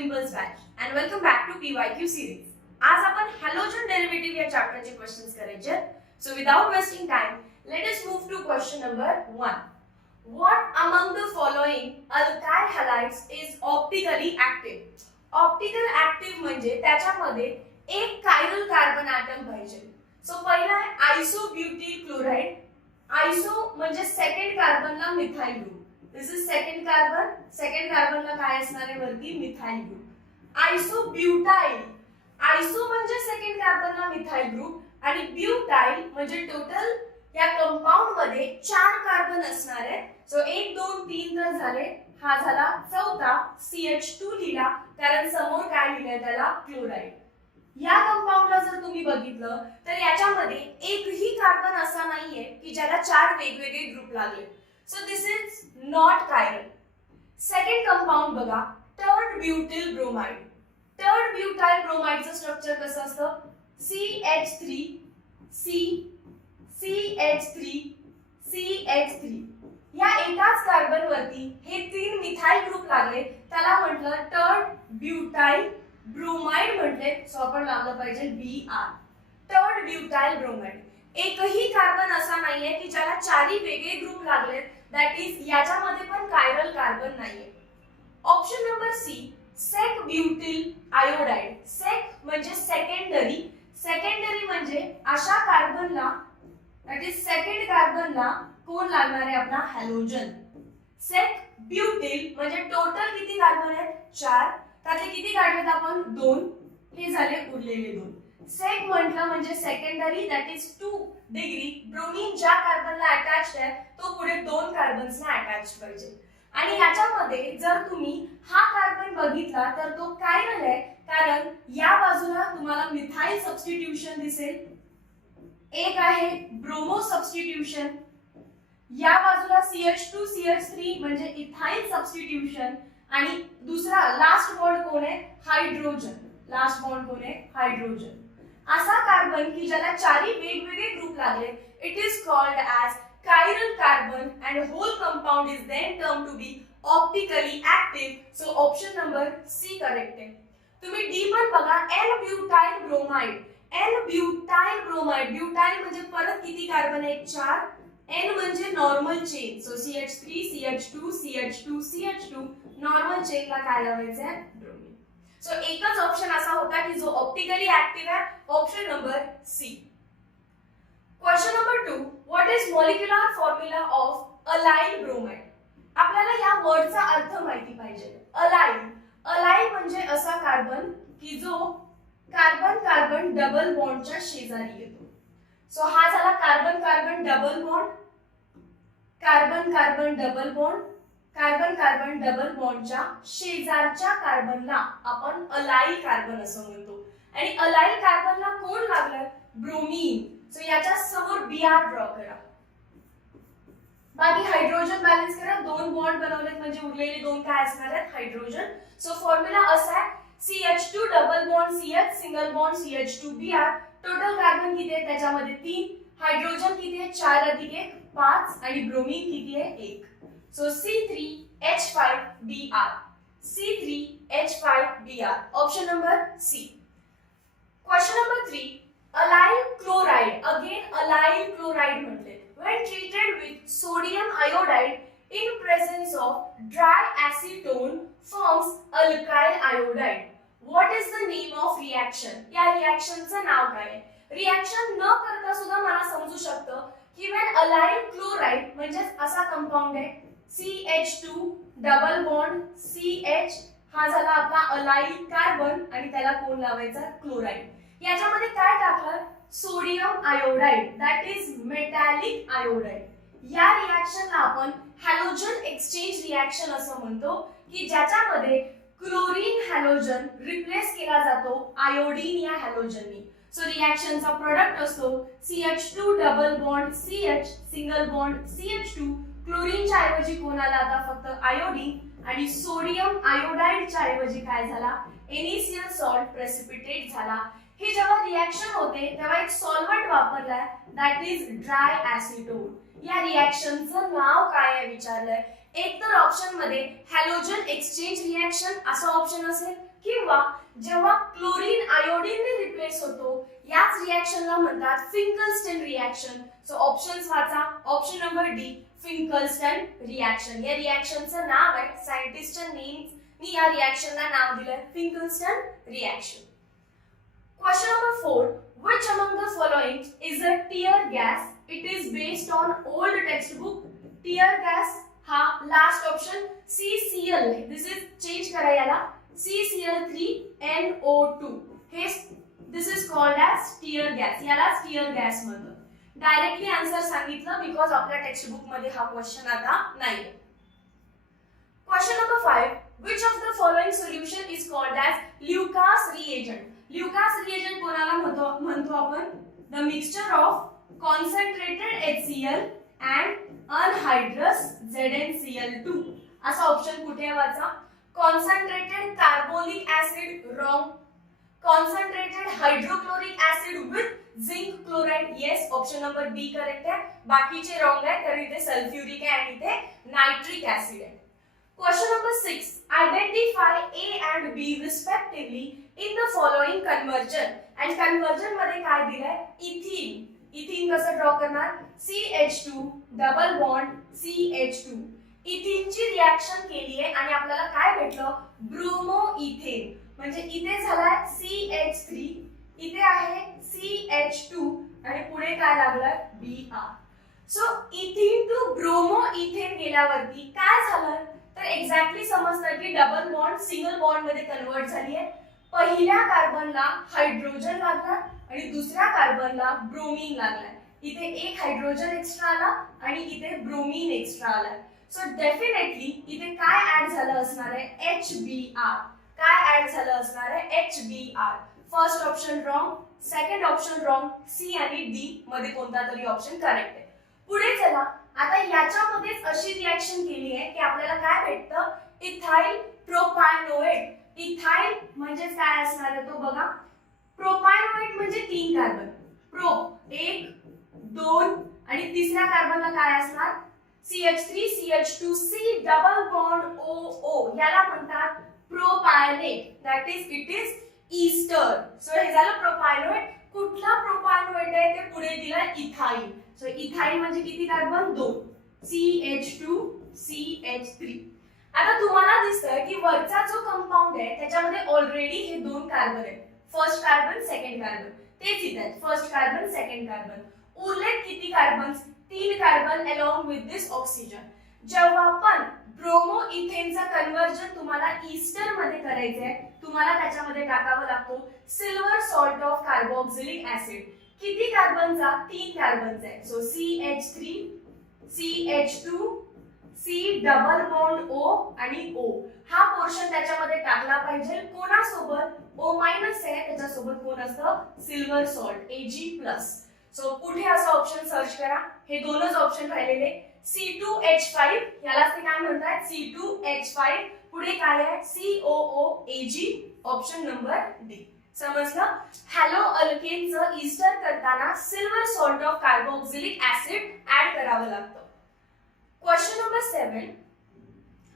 Wimble's batch and welcome back to PYQ series. आज आपण halogen derivative या चॅप्टरचे questions करायचे. So without wasting time, let us move to question number 1. What among the following alkyl halides is optically active? Optical active म्हणजे त्याच्यामध्ये एक chiral carbon atom पाहिजे. So पहिला आहे आयसोब्युटिल क्लोराइड. आयसो म्हणजे second कार्बनला methyl group. This is second carbon. Second कार्बनला काय असणार आहे वरती मिथाइल ग्रुप. आयसोब्युटाइल. आयसो म्हणजे सेकंड कार्बनला मिथाइल ग्रुप आणि ब्युटाइल म्हणजे टोटल या कंपाऊंड मध्ये 4 कार्बन असणार आहे. सो 1 2 3 तर झाले. हा झाला चौथा CH2 लिहिला कारण समोर काय लिहिलंय त्याला क्लोराइड. या कंपाऊंडला जर तुम्ही बघितलं तर याच्यामध्ये एकही कार्बन असा नाहीये की ज्याला 4 वेगवेगळे ग्रुप लागले. So this is not chiral. Second compound बघा टर्ड ब्युटिल ब्रोमाइड. टर्ड ब्युटाइल ब्रोमाइडचं स्ट्रक्चर कसं असतं CH3 C CH3 CH3. या एकाच कार्बन वरती हे 3 मिथाइल ग्रुप लागले त्याला म्हटलं टर्ड ब्युटाइल ब्रोमाइड म्हटले. सो आपण लावलं पाहिजे Br. Tert butyl bromide. एकही कार्बन असा नाहीये की ज्याला 4 वेगळे ग्रुप लागलेत. दॅट इज याच्यामध्ये पण कायरल कार्बन नाहीये. ऑप्शन नंबर सी सेक ब्युटिल आयोडाइड. सेक म्हणजे सेकंडरी. सेकंडरी म्हणजे अशा कार्बनला दॅट इज सेकंड कार्बनला कोण लागणार आहे आपला हॅलोजन. सेक ब्युटिल म्हणजे टोटल किती कार्बन आहेत 4. त्यातले किती काढलेत आपण 2. हे झाले उरलेले 2. सेक म्हटलं म्हणजे secondary that is 2 degree. Bromine ज्या कार्बनला अटॅच्ड आहे तो पुढे 2 कार्बन्सना अटॅच्ड पाहिजे. आणि याच्यामध्ये जर तुम्ही हा कार्बन बघितला तर तो कायरल आहे कारण या बाजूला तुम्हाला मिथाइल सबस्टिट्यूशन दिसेल. एक आहे ब्रोमो सबस्टिट्यूशन. या बाजूला CH2 CH3 म्हणजे इथाइल सबस्टिट्यूशन आणि दुसरा लास्ट बॉन्ड कोण आहे हायड्रोजन. लास्ट बॉन्ड कोण आहे हायड्रोजन. असा कार्बन की ज्याला 4 वेगवेगळे ग्रुप लागले it is called as chiral carbon and whole compound is then termed to be optically active. So option number C correct आहे. तुम्ही D पण बघा N-butyl bromide. N-butyl bromide. Butyl म्हणजे परत किती कार्बन आहेत 4. N म्हणजे normal chain. So CH3 CH2 CH2 CH2 normal चेनला काय लावायचं आहे ब्रोमीन. सो एकच ऑप्शन असा होता की जो ऑप्टिकली ऍक्टिव्ह आहे. Option number C. Question number 2. What is molecular formula of allyl bromide. आपल्याला या वर्डचा अर्थ माहिती पाहिजे. अलाइल. अलाइल म्हणजे असा कार्बन की जो कार्बन कार्बन डबल बॉन्डच्या शेजारी येतो. सो हा झाला carbon carbon double bond. Carbon carbon double bond. Carbon carbon double बॉन्डच्या शेजारच्या कार्बनला आपण अलाइल कार्बन असं म्हणतो. आणि अलाइल कार्बनला कोण लागलं ब्रोमीन. सो याच्या समोर Br ड्रॉ करा. बाकी हायड्रोजन बॅलन्स करा. 2 बॉन्ड बनवलेत म्हणजे उरलेले 2 काय असणार आहेत हायड्रोजन. सो फॉर्म्युला असा आहे CH2 double bond CH single bond CH2 Br. Total carbon किती आहे त्याच्यामध्ये 3. हायड्रोजन किती आहे 4 अधिक 1 5 आणि ब्रोमीन किती आहे 1. So C3H5Br. C3H5Br. Option number C. Question number 3. Allyl chloride. Again allyl chloride म्हटले. When treated with sodium iodide in presence of dry acetone forms alkyl iodide. What is the name of reaction? या रिएक्शनचं नाव काय आहे. Reaction न करता सुद्धा मला समजू शकतं की when अलाइल क्लोराइड म्हणजे असा कंपाऊंड आहे CH2 डबल बॉन्ड CH. हा झाला आपला अलाइल कार्बन आणि त्याला कोण लावायचा क्लोराइड. याच्यामध्ये काय टाकलं sodium iodide that is metallic iodide. या रिएक्शनला आपण हॅलोजन एक्सचेंज रिएक्शन असं म्हणतो की ज्याच्यामध्ये क्लोरीन हॅलोजन रिप्लेस केला जातो आयोडीन या हॅलोजननी. सो रिएक्शनचा प्रोडक्ट असतो CH2 double bond CH single bond CH2. क्लोरीनच्या ऐवजी कोणाला आता फक्त आयोडीन आणि सोडियम आयोडाइडच्या ऐवजी काय झाला NaCl सॉल्ट प्रेसिपिटेट झाला. हे जेव्हा रिएक्शन होते तेव्हा एक सॉल्व्हंट वापरलाय दॅट इज ड्राय ऍसिटोन. या रिएक्शनचं नाव काय आहे विचारलंय एक तर ऑप्शन मध्ये हॅलोजन एक्सचेंज रिएक्शन असं ऑप्शन असेल, किंवा जेव्हा क्लोरीन आयोडीनने रिप्लेस होतो याच रिएक्शनला म्हणतात फिंकलस्टन रिएक्शन. सो ऑप्शन्स वाचा. Option number D Finkelstein reaction. या रिएक्शनचं नाव आहे, सायंटिस्टच्या नेमनी या रिएक्शनला नाव दिलंय फिंकलस्टन reaction. Question number 4. Which among the following is a tear gas? It is based on old textbook. Tear gas हा last option CCl है. This is change करा याला CCl3NO2. हे this is called as tear gas. याला tear gas म्हणतात. Directly answer सांगितलं because आपल्या textbook मध्ये हा क्वेश्चन आता नाही. Question number 5. Which of the following solution is called as Lucas reagent? Lucas reagent कोणाला म्हणतो आपण? The mixture of concentrated HCl and anhydrous ZnCl2. असा ऑप्शन कुठे वाचा? Concentrated carbolic acid wrong. Concentrated hydrochloric acid with zinc chloride yes. Option number B correct आहे. बाकीचे wrong आहे, तर इथे सल्फ्युरिक आहे आणि इथे नायट्रिक ऍसिड आहे. Question number 6. Identify A and B respectively in the following conversion. And conversion मध्ये काय दिलंय? इथीन. इथीन कसं ड्रॉ करणार? CH2 double bond CH2. इथीनची reaction केली आहे आणि आपल्याला काय भेटलं? Bromo ethane. म्हणजे इथे झालाय CH3, इथे आहे CH2 आणि पुढे काय लागलं? Br. So ethene to bromo ethane गेल्यावरती काय झालं? तर एक्झॅक्टली समजतं की डबल बॉन्ड सिंगल बॉन्ड मध्ये कन्वर्ट झाली आहे. पहिल्या कार्बनला हायड्रोजन लागला आणि दुसऱ्या कार्बनला ब्रोमीन लागला. इथे एक हायड्रोजन एक्स्ट्रा आला आणि इथे ब्रोमीन एक्स्ट्रा आला. सो डेफिनेटली इथे काय ऍड झालं असणार आहे? HBr. काय ऍड झालं असणार आहे? HBr. First option wrong, second option wrong, C आणि डी मध्ये कोणता तरी ऑप्शन करेक्ट आहे. पुढे चला. आता याच्यामध्येच अशी रिएक्शन केली आहे की आपल्याला काय भेटतं? इथाइल प्रोपायनोएट. इथाइल म्हणजे काय असणार आहे तो बघा. प्रोपायनोएट म्हणजे 3 कार्बन. प्रो 1 2 आणि तिसऱ्या कार्बनला काय असणार? CH3 CH2C double bond OO. याला म्हणतात propionate. That is it is ester. So हे झालं प्रोपायनोएट. कुठला प्रोपायनोएट आहे ते पुढे दिलाय इथाइल. सो इथाइल म्हणजे किती कार्बन? 2. CH2 CH3. आता तुम्हाला दिसतंय की वरचा जो कंपाऊंड आहे त्याच्यामध्ये ऑलरेडी हे 2 कार्बन आहेत. फर्स्ट कार्बन सेकंड कार्बन तेच इथे आहेत. First carbon second carbon. उरलेत किती carbons? 3 carbon along with this oxygen. जेव्हा आपण ब्रोमो इथेनचा कन्वर्जन तुम्हाला ईस्टर मध्ये करायचं आहे, तुम्हाला त्याच्यामध्ये टाकावं लागतो silver salt of carboxylic acid. किती कार्बनचा? 3 कार्बनचा आहे. So CH3 CH2 C double bond O आणि O. हा पोर्शन त्याच्यामध्ये टाकला पाहिजे. कोणासोबत? O मायनस आहे, त्याच्यासोबत कोण असतं? Silver salt Ag+. सो कुठे असं ऑप्शन सर्च करा. हे दोनच ऑप्शन राहिलेले. C2H5 याला ते काय म्हणतात? C2H5. पुढे काय आहे? COOAg. Option number D. समजलं? हॅलो अल्केनचं ईस्टर करताना silver salt of carboxylic acid add करावं लागतं. Question number 7.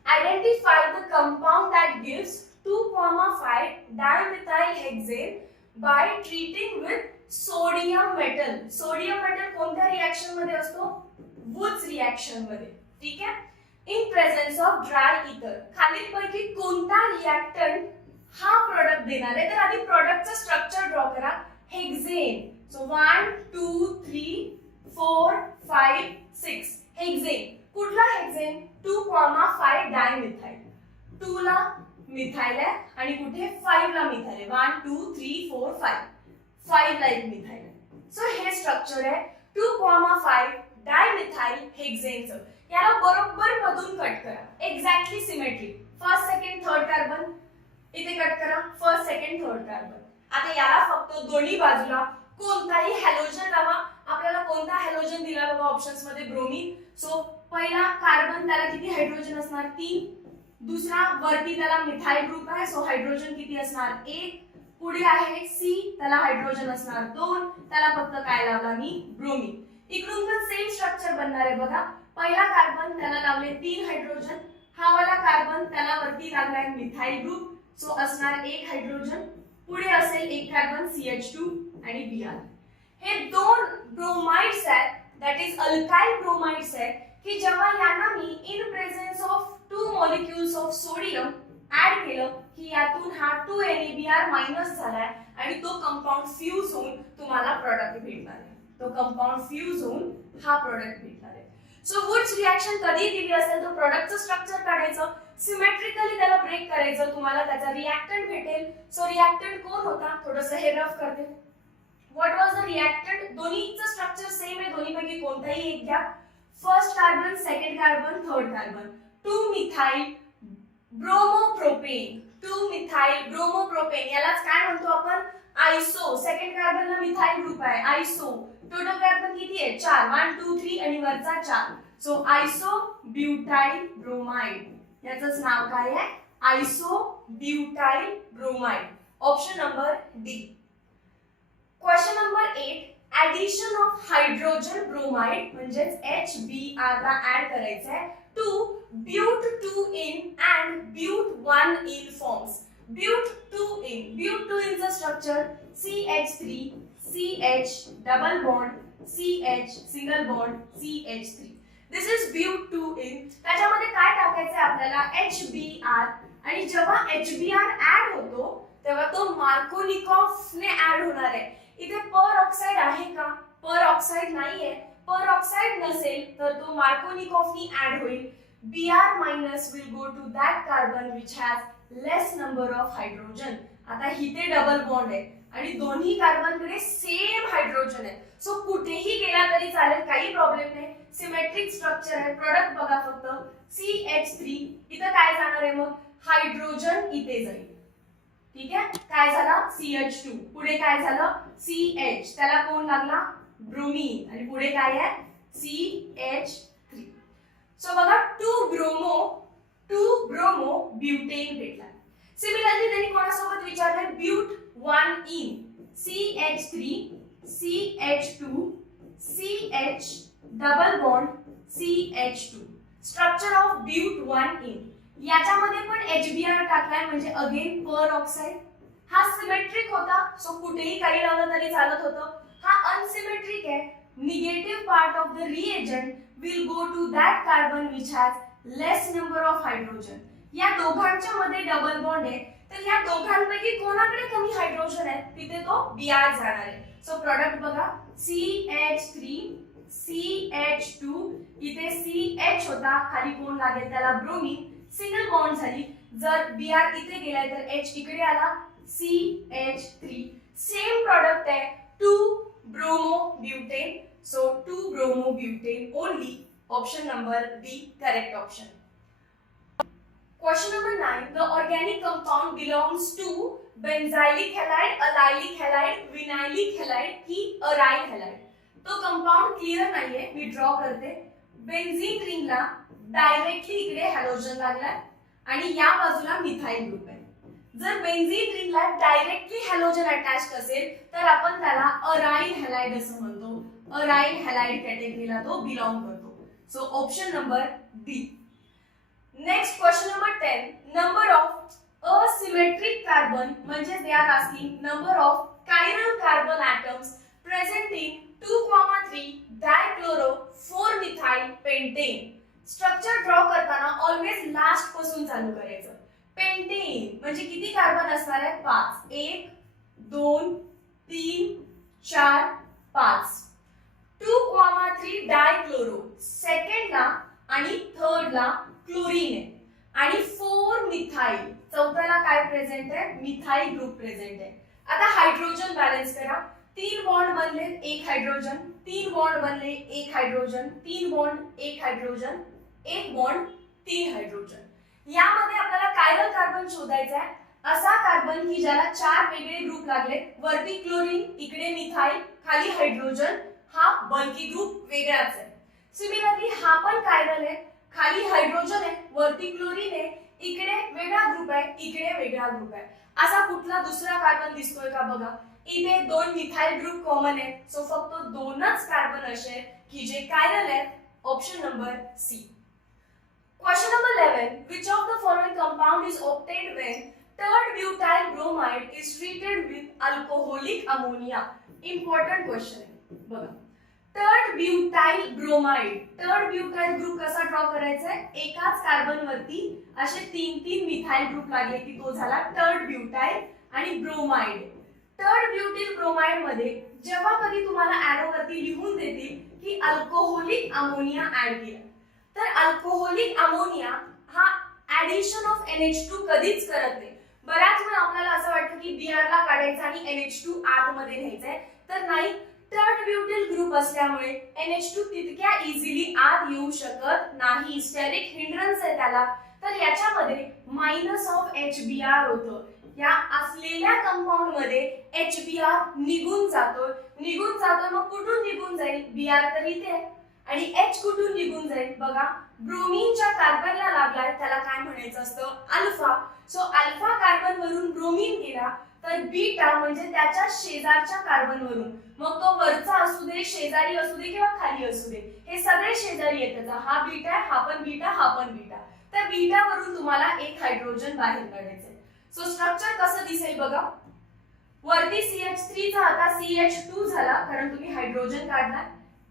Identify the compound that gives 2,5 dimethylhexane by treating with sodium metal. Sodium metal कोणत्या रिएक्शन मध्ये असतो? वुड्स रिएक्शन मध्ये. ठीक आहे. इन प्रेझेन्स ऑफ ड्राय इथर. खालीलपैकी कोणता रिएक्टंट हा प्रोडक्ट देणार आहे? तर आधी प्रोडक्टचं स्ट्रक्चर ड्रॉ करा. हेक्सेन. सो 1 2 3 4 5 6. हेक्सेन. कुठला हेक्सेन? 2,5 डायमिथाइल. 2 ला मिथाइल आहे आणि कुठे 5 ला मिथाइल आहे. 1 2 3 4 5. 5 ला एक मिथाइल आहे. सो हे स्ट्रक्चर आहे 2,5 डायमिथाइल हेक्सेनचं. याला बरोबर मधून कट करा. Exactly symmetry. First second third carbon इथे कट करा. First second third carbon. आता याला फक्त दोन्ही बाजूला कोणताही हॅलोजन लावा. आपल्याला कोणता हॅलोजन दिला बघा ऑप्शन्स मध्ये? ब्रोमीन. सो पहिला कार्बन त्याला किती हायड्रोजन असणार? 3. दुसरा वरती त्याला मिथाइल ग्रुप आहे. सो हायड्रोजन किती असणार? 1. पुढे आहे सी, त्याला हायड्रोजन असणार 2. त्याला फक्त काय लावला मी? ब्रोमीन. इकडून पण सेम स्ट्रक्चर बनणार आहे बघा. पहिला कार्बन त्याला लावले 3 हायड्रोजन, हा वाला कार्बन त्याला वरती लागलाय मिथाइल ग्रुप, सो असणार 1 हायड्रोजन, पुढे असेल एक कार्बन CH2 आणि Br. हे दोन ब्रोमाइड्स आहेत, दॅट इज अल्काइल ब्रोमाइड्स आहेत की जेव्हा यांना मी in presence of 2 molecules of sodium add केलं की यातून हा 2 NaBr मायनस झालाय आणि तो कंपाऊंड फ्यूज होऊन तुम्हाला प्रोडक्ट भेटणार आहे. तो कंपाऊंड फ्यूज होऊन हा प्रोडक्ट भेटणार आहे. सो वुड्स रिएक्शन कधी दिली असेल तर प्रोडक्टचं स्ट्रक्चर काढायचं, सिमेट्रिकली त्याला ब्रेक करायचं, तुम्हाला त्याचा रिएक्टंट भेटेल. सो रिएक्टंट कोण होता, थोडंसं हे रफ करते. व्हाट वाज द रिएक्टंट? दोन्हीचं स्ट्रक्चर सेम आहे, दोन्हीपैकी कोणताही एक घ्या. First carbon, second carbon, third carbon, 2 methyl bromopropane, 2 methyl bromopropane, यालाच काय म्हणतो आपण, आयसो. सेकंड कार्बनला मिथाइल ग्रुप आहे, आयसो. टोटल कार्बन किती आहे, 4, 1 2 3 आणि वरचा 4. सो आयसो ब्युटाइल ब्रोमाइड, याचंच नाव काय आहे, iso butyl bromide. Option number D. Question number 8, addition of hydrogen bromide म्हणजेच HBr ला ऍड करायचं आहे to but 2 ene and but 1 ene forms. But 2 ene, but 2 ene चं structure CH3 CH double bond CH single bond CH3. This is but 2 ene. त्याच्यामध्ये काय टाकायचं आहे आपल्याला, HBr, आणि जेव्हा HBr ऍड होतो तेव्हा तो मार्कोनिकॉफ ने ऍड होणार आहे. इथे पर ऑक्साइड आहे का, पर ऑक्साइड नाहीये. पर ऑक्साइड नसेल तर तो मार्कोनिकॉफनी ऍड होईल. Br minus will go to that carbon which has less number of hydrogen. आता इथे डबल बॉन्ड आहे आणि दोन्ही कार्बनकडे सेम हायड्रोजन आहे, सो कुठेही गेला तरी चालेल, काही प्रॉब्लेम नाही. सिमेट्रिक स्ट्रक्चर आहे. प्रोडक्ट बघा फक्त, CH3 इथं काय जाणार आहे, मग हायड्रोजन इथे जाईल. ठीक आहे, काय झाला CH2, पुढे काय झालं CH, त्याला कोण लागला, ब्रोमीन, आणि पुढे काय आहे CH3. सो बघा 2 ब्रोमो ब्युटेन भेटला. सिमिलरली त्यांनी कोणासोबत विचारले, but 1 ene CH3 CH2 CH double bond CH2. Structure of but 1 ene. याच्यामध्ये पण HBr टाकलाय म्हणजे अगेन पर ऑक्साइड. हा सिमेट्रिक होता, सो कुठेही काही लावलं तरी चालत होतं. हा अनसिमेट्रिक आहे. Negative part of the reagent will go to that carbon which has less number of hydrogen. या दोघांच्या मध्ये डबल बॉन्ड आहे, तर या दोघांपैकी कोणाकडे कमी हायड्रोजन आहे तिथे तो Br जाणार आहे. सो प्रोडक्ट बघा, CH3 CH2, इथे CH होता, खाली कोण लागेल त्याला, ब्रोमीन, सिंगल बॉन्ड झाली. जर Br इथे गेलाय तर H इकडे आला, CH3. सेम प्रोडक्ट आहे, 2 bromo butane. So 2 bromo butane only. Option number B correct option. Question number 9, the organic compound belongs to benzylic halide, allylic halide, vinylic halide की aryl halide. तो compound clear नाहीये, मी draw करते. Benzene रिंगला directly इकडे halogen लागलाय आणि या बाजूला मिथाइल ग्रुप आहे. जर बेन्झीन रिंगला डायरेक्टली हॅलोजन अटॅच्ड असेल तर आपण त्याला अराइल हॅलाइड असं म्हणतो. अराइल हॅलाइड कॅटेगरीला तो बिलॉंग करतो. So option number D. Next question number 10, number of asymmetric carbon म्हणजे they are asking number of chiral carbon atoms present in 2,3 dichloro 4 methyl pentane. Structure draw करताना always last पासून चालू करायचं. Pentane म्हणजे किती carbon असणार आहे, 5. 1 2 3 4 5. 2,3 डायक्लोरो, सेकंडला आणि थर्डला क्लोरीन आहे, आणि 4 मिथाइल, चौथ्याला काय प्रेझेंट आहे, मिथाइल ग्रुप प्रेझेंट आहे. आता हायड्रोजन बॅलन्स करा. 3 बॉन्ड बनले 1 हायड्रोजन, 3 बॉन्ड बनले 1 hydrogen, 3 bond 1 hydrogen, 1 bond 3 hydrogen. यामध्ये आपल्याला कायरल कार्बन शोधायचा आहे. असा कार्बन की ज्याला 4 वेगळे ग्रुप लागले, वरती क्लोरीन, इकडे मिथाइल, खाली हायड्रोजन, हा बल्की ग्रुप वेगळाच आहे. सिमिलरली हा पण कायरल आहे, खाली हायड्रोजन आहे, वरती क्लोरीन आहे, इकडे वेगळा ग्रुप आहे, इकडे वेगळा ग्रुप आहे. असा कुठला दुसरा कार्बन दिसतोय का बघा. इथे 2 मिथाइल ग्रुप कॉमन आहे, सो फक्त 2च कार्बन असे की जे कायरल आहेत option number C. Question number 11. Which of the following compound is obtained when third butyl bromide is treated with alcoholic ammonia? Important question आहे बघा. Third butyl bromide, third butyl group कसा draw करायचा आहे? एकाच carbon वरती असे तीन तीन मिथाइल ग्रुप लागले की तो झाला थर्ड ब्युटाइल आणि ब्रोमाइड. थर्ड ब्युटिल ब्रोमाइड मध्ये जेव्हा कधी तुम्हाला एरो वरती लिहून देतील की अल्कोहोलिक अमोनिया ऍड केला, तर अल्कोहोलिक अमोनिया हा ऍडिशन ऑफ NH2 कधीच करत नाही. बऱ्याच वेळा आपल्याला असं वाटतं की Br ला काढायचं आणि NH2 आतमध्ये न्यायचंय, तर नाही. थर्ड ब्युटिल ग्रुप असल्यामुळे NH2 तितक्या इझिली आत येऊ शकत नाही. स्टेरिक हिंड्रन्स आहे त्याला. तर याच्यामध्ये मायनस ऑफ HBr होतं. या असलेल्या कंपाऊंड मध्ये HBr निघून जातो. मग कुठून निघून जाईल? Br तर इथे आहे आणि H कुठून निघून जाईल? बघा, ब्रोमीनच्या कार्बनला लागलाय, त्याला काय म्हणायचं असतं? अल्फा. सो अल्फा कार्बन वरून ब्रोमीन गेला, तर बीटा म्हणजे त्याच्या शेजारच्या कार्बन वरून, मग तो वरचा असू दे, शेजारी असू दे किंवा खाली असू दे, हे सगळे शेजारी येतात. हा बीटा आहे, हा पण बीटा, हा पण बीटा. तर बीटा वरून तुम्हाला एक हायड्रोजन बाहेर काढायचं आहे. सो स्ट्रक्चर कसं दिसेल बघा. वरती CH3 चा आता CH2 झाला, कारण तुम्ही हायड्रोजन काढला.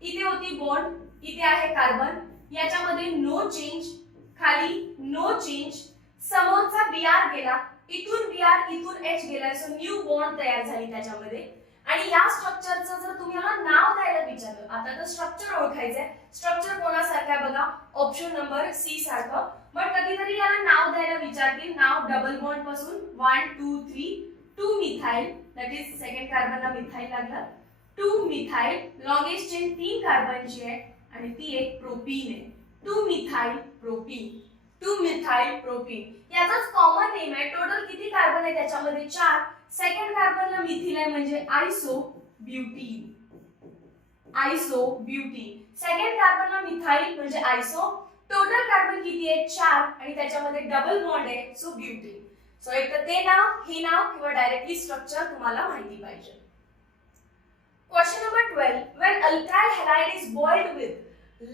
इथे होती बॉन्ड, इथे आहे कार्बन, याच्यामध्ये नो चेंज, खाली नो चेंज. समोरचा Br गेला, इथून Br, इथून H गेलाय, सो न्यू बॉन्ड तयार झाली त्याच्यामध्ये. आणि या स्ट्रक्चरचं जर तुम्हाला नाव द्यायला विचारलं, आता तर स्ट्रक्चर ओळखायचंय, स्ट्रक्चर कोणासारखं आहे बघा, ऑप्शन नंबर सी सारखं. बट कधीतरी याला नाव द्यायला विचारतील. नाव डबल बॉन्ड पासून 1 2 3 2 मिथाइल, दॅट इज सेकंड कार्बनला मिथाइल लागला, 2 मिथाइल. लॉंगेस्ट चेन 3 कार्बनची आहे आणि ती एक प्रोपीन आहे. 2 मिथाइल प्रोपीन, 2 मिथाइल प्रोपीन. याचाच कॉमन नेम आहे. टोटल किती कार्बन आहे त्याच्यामध्ये? 4. सेकंड कार्बनला मिथिल आहे म्हणजे आयसो ब्युटीन, आयसो ब्युटीन. सेकंड कार्बनला मिथाइल म्हणजे आयसो. टोटल कार्बन किती आहे? 4 आणि त्याच्यामध्ये डबल बॉन्ड आहे, सो ब्युटीन. सो एक तर ते नाव, हे नाव किंवा डायरेक्टली स्ट्रक्चर तुम्हाला माहिती पाहिजे. Question number 12. When alkyl halide is boiled with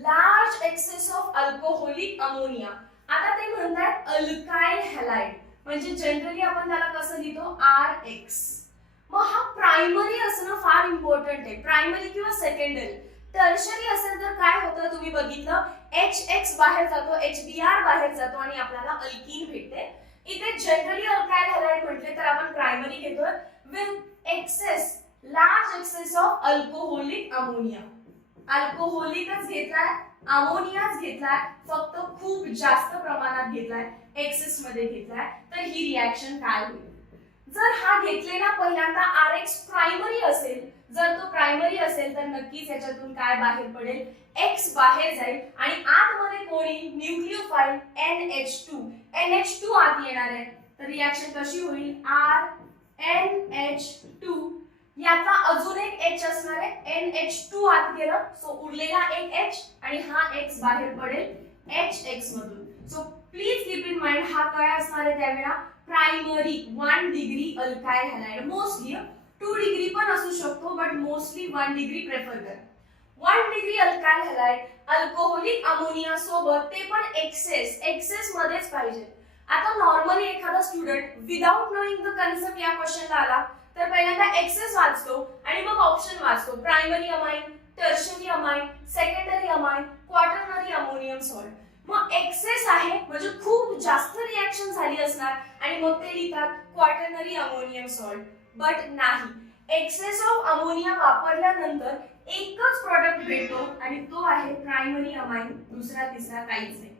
large excess of alcoholic ammonia. आता ते म्हणतात अल्काइल हॅलाइड, म्हणजे जनरली आपण त्याला कसं लिहितो? RX. मग हा प्रायमरी असणं फार इम्पॉर्टंट आहे. प्रायमरी किंवा सेकंडरी. टर्शरी असेल तर काय होतं तुम्ही बघितलं? HX बाहेर जातो, HBr बाहेर जातो आणि आपल्याला अल्कीन भेटते. इथे जनरली अल्काइल हॅलाइड म्हटले तर आपण प्रायमरी घेतोय with excess, large excess of alcoholic ammonia. अल्कोहोलिकच घेतलाय, अमोनियाच घेतलाय, फक्त खूप जास्त प्रमाणात घेतलाय, एक्सेस मध्ये घेतलाय. तर ही रिएक्शन काय होईल? जर हा घेतलेला पहिल्यांदा RX प्रायमरी असेल, जर तो प्रायमरी असेल तर नक्कीच याच्यातून काय बाहेर पडेल? X बाहेर जाईल आणि आतमध्ये कोणी? न्यूक्लियोफाइल NH2 आत येणार आहे. तर रिएक्शन कशी होईल? RNH2. याचा अजून एक H असणार आहे, NH2 आत गेलं, सो उरलेला एक H आणि हा X बाहेर पडेल HX मधून. So please keep in mind हा काय असणार आहे त्यावेळेला? Primary 1 degree alkyl halide. Mostly 2 degree पण असू शकतो, बट मोस्टली 1 डिग्री प्रेफर करा. 1 degree alkyl halide alcoholic ammonia सोबत, ते पण एक्सेस मध्येच पाहिजे. आता नॉर्मली एखादा student without knowing the concept या क्वेश्चनला आला तर पहिल्यांदा एक्सेस वाचतो आणि मग ऑप्शन वाचतो. Primary amine, tertiary amine, secondary amine, quaternary ammonium salt. मग एक्सेस आहे म्हणजे खूप जास्त रिएक्शन झाली असणार आणि मग ते लिहितात क्वाटर्नरी अमोनियम सॉल्ट. बट नाही, एक्सेस ऑफ अमोनिया वापरल्यानंतर एकच प्रोडक्ट भेटतो आणि तो आहे प्रायमरी अमाइन. दुसरा तिसरा काहीच नाही.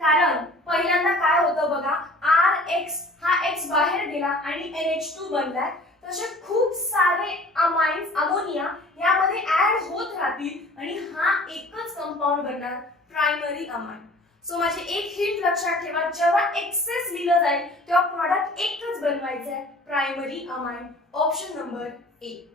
कारण पहिल्यांदा काय होतं बघा, RX हा X बाहेर गेला आणि NH2 बनलाय. तसे खूप सारे अमाइन्स, अमोनिया यामध्ये ऍड होत राहतील आणि हा एकच कंपाऊंड बनणार, प्रायमरी अमाइन. सो माझे एक हिंट लक्षात ठेवा, जेव्हा एक्सेस लिहिलं जाईल तेव्हा प्रोडक्ट एकच बनवायचं आहे, primary amine. Option number A.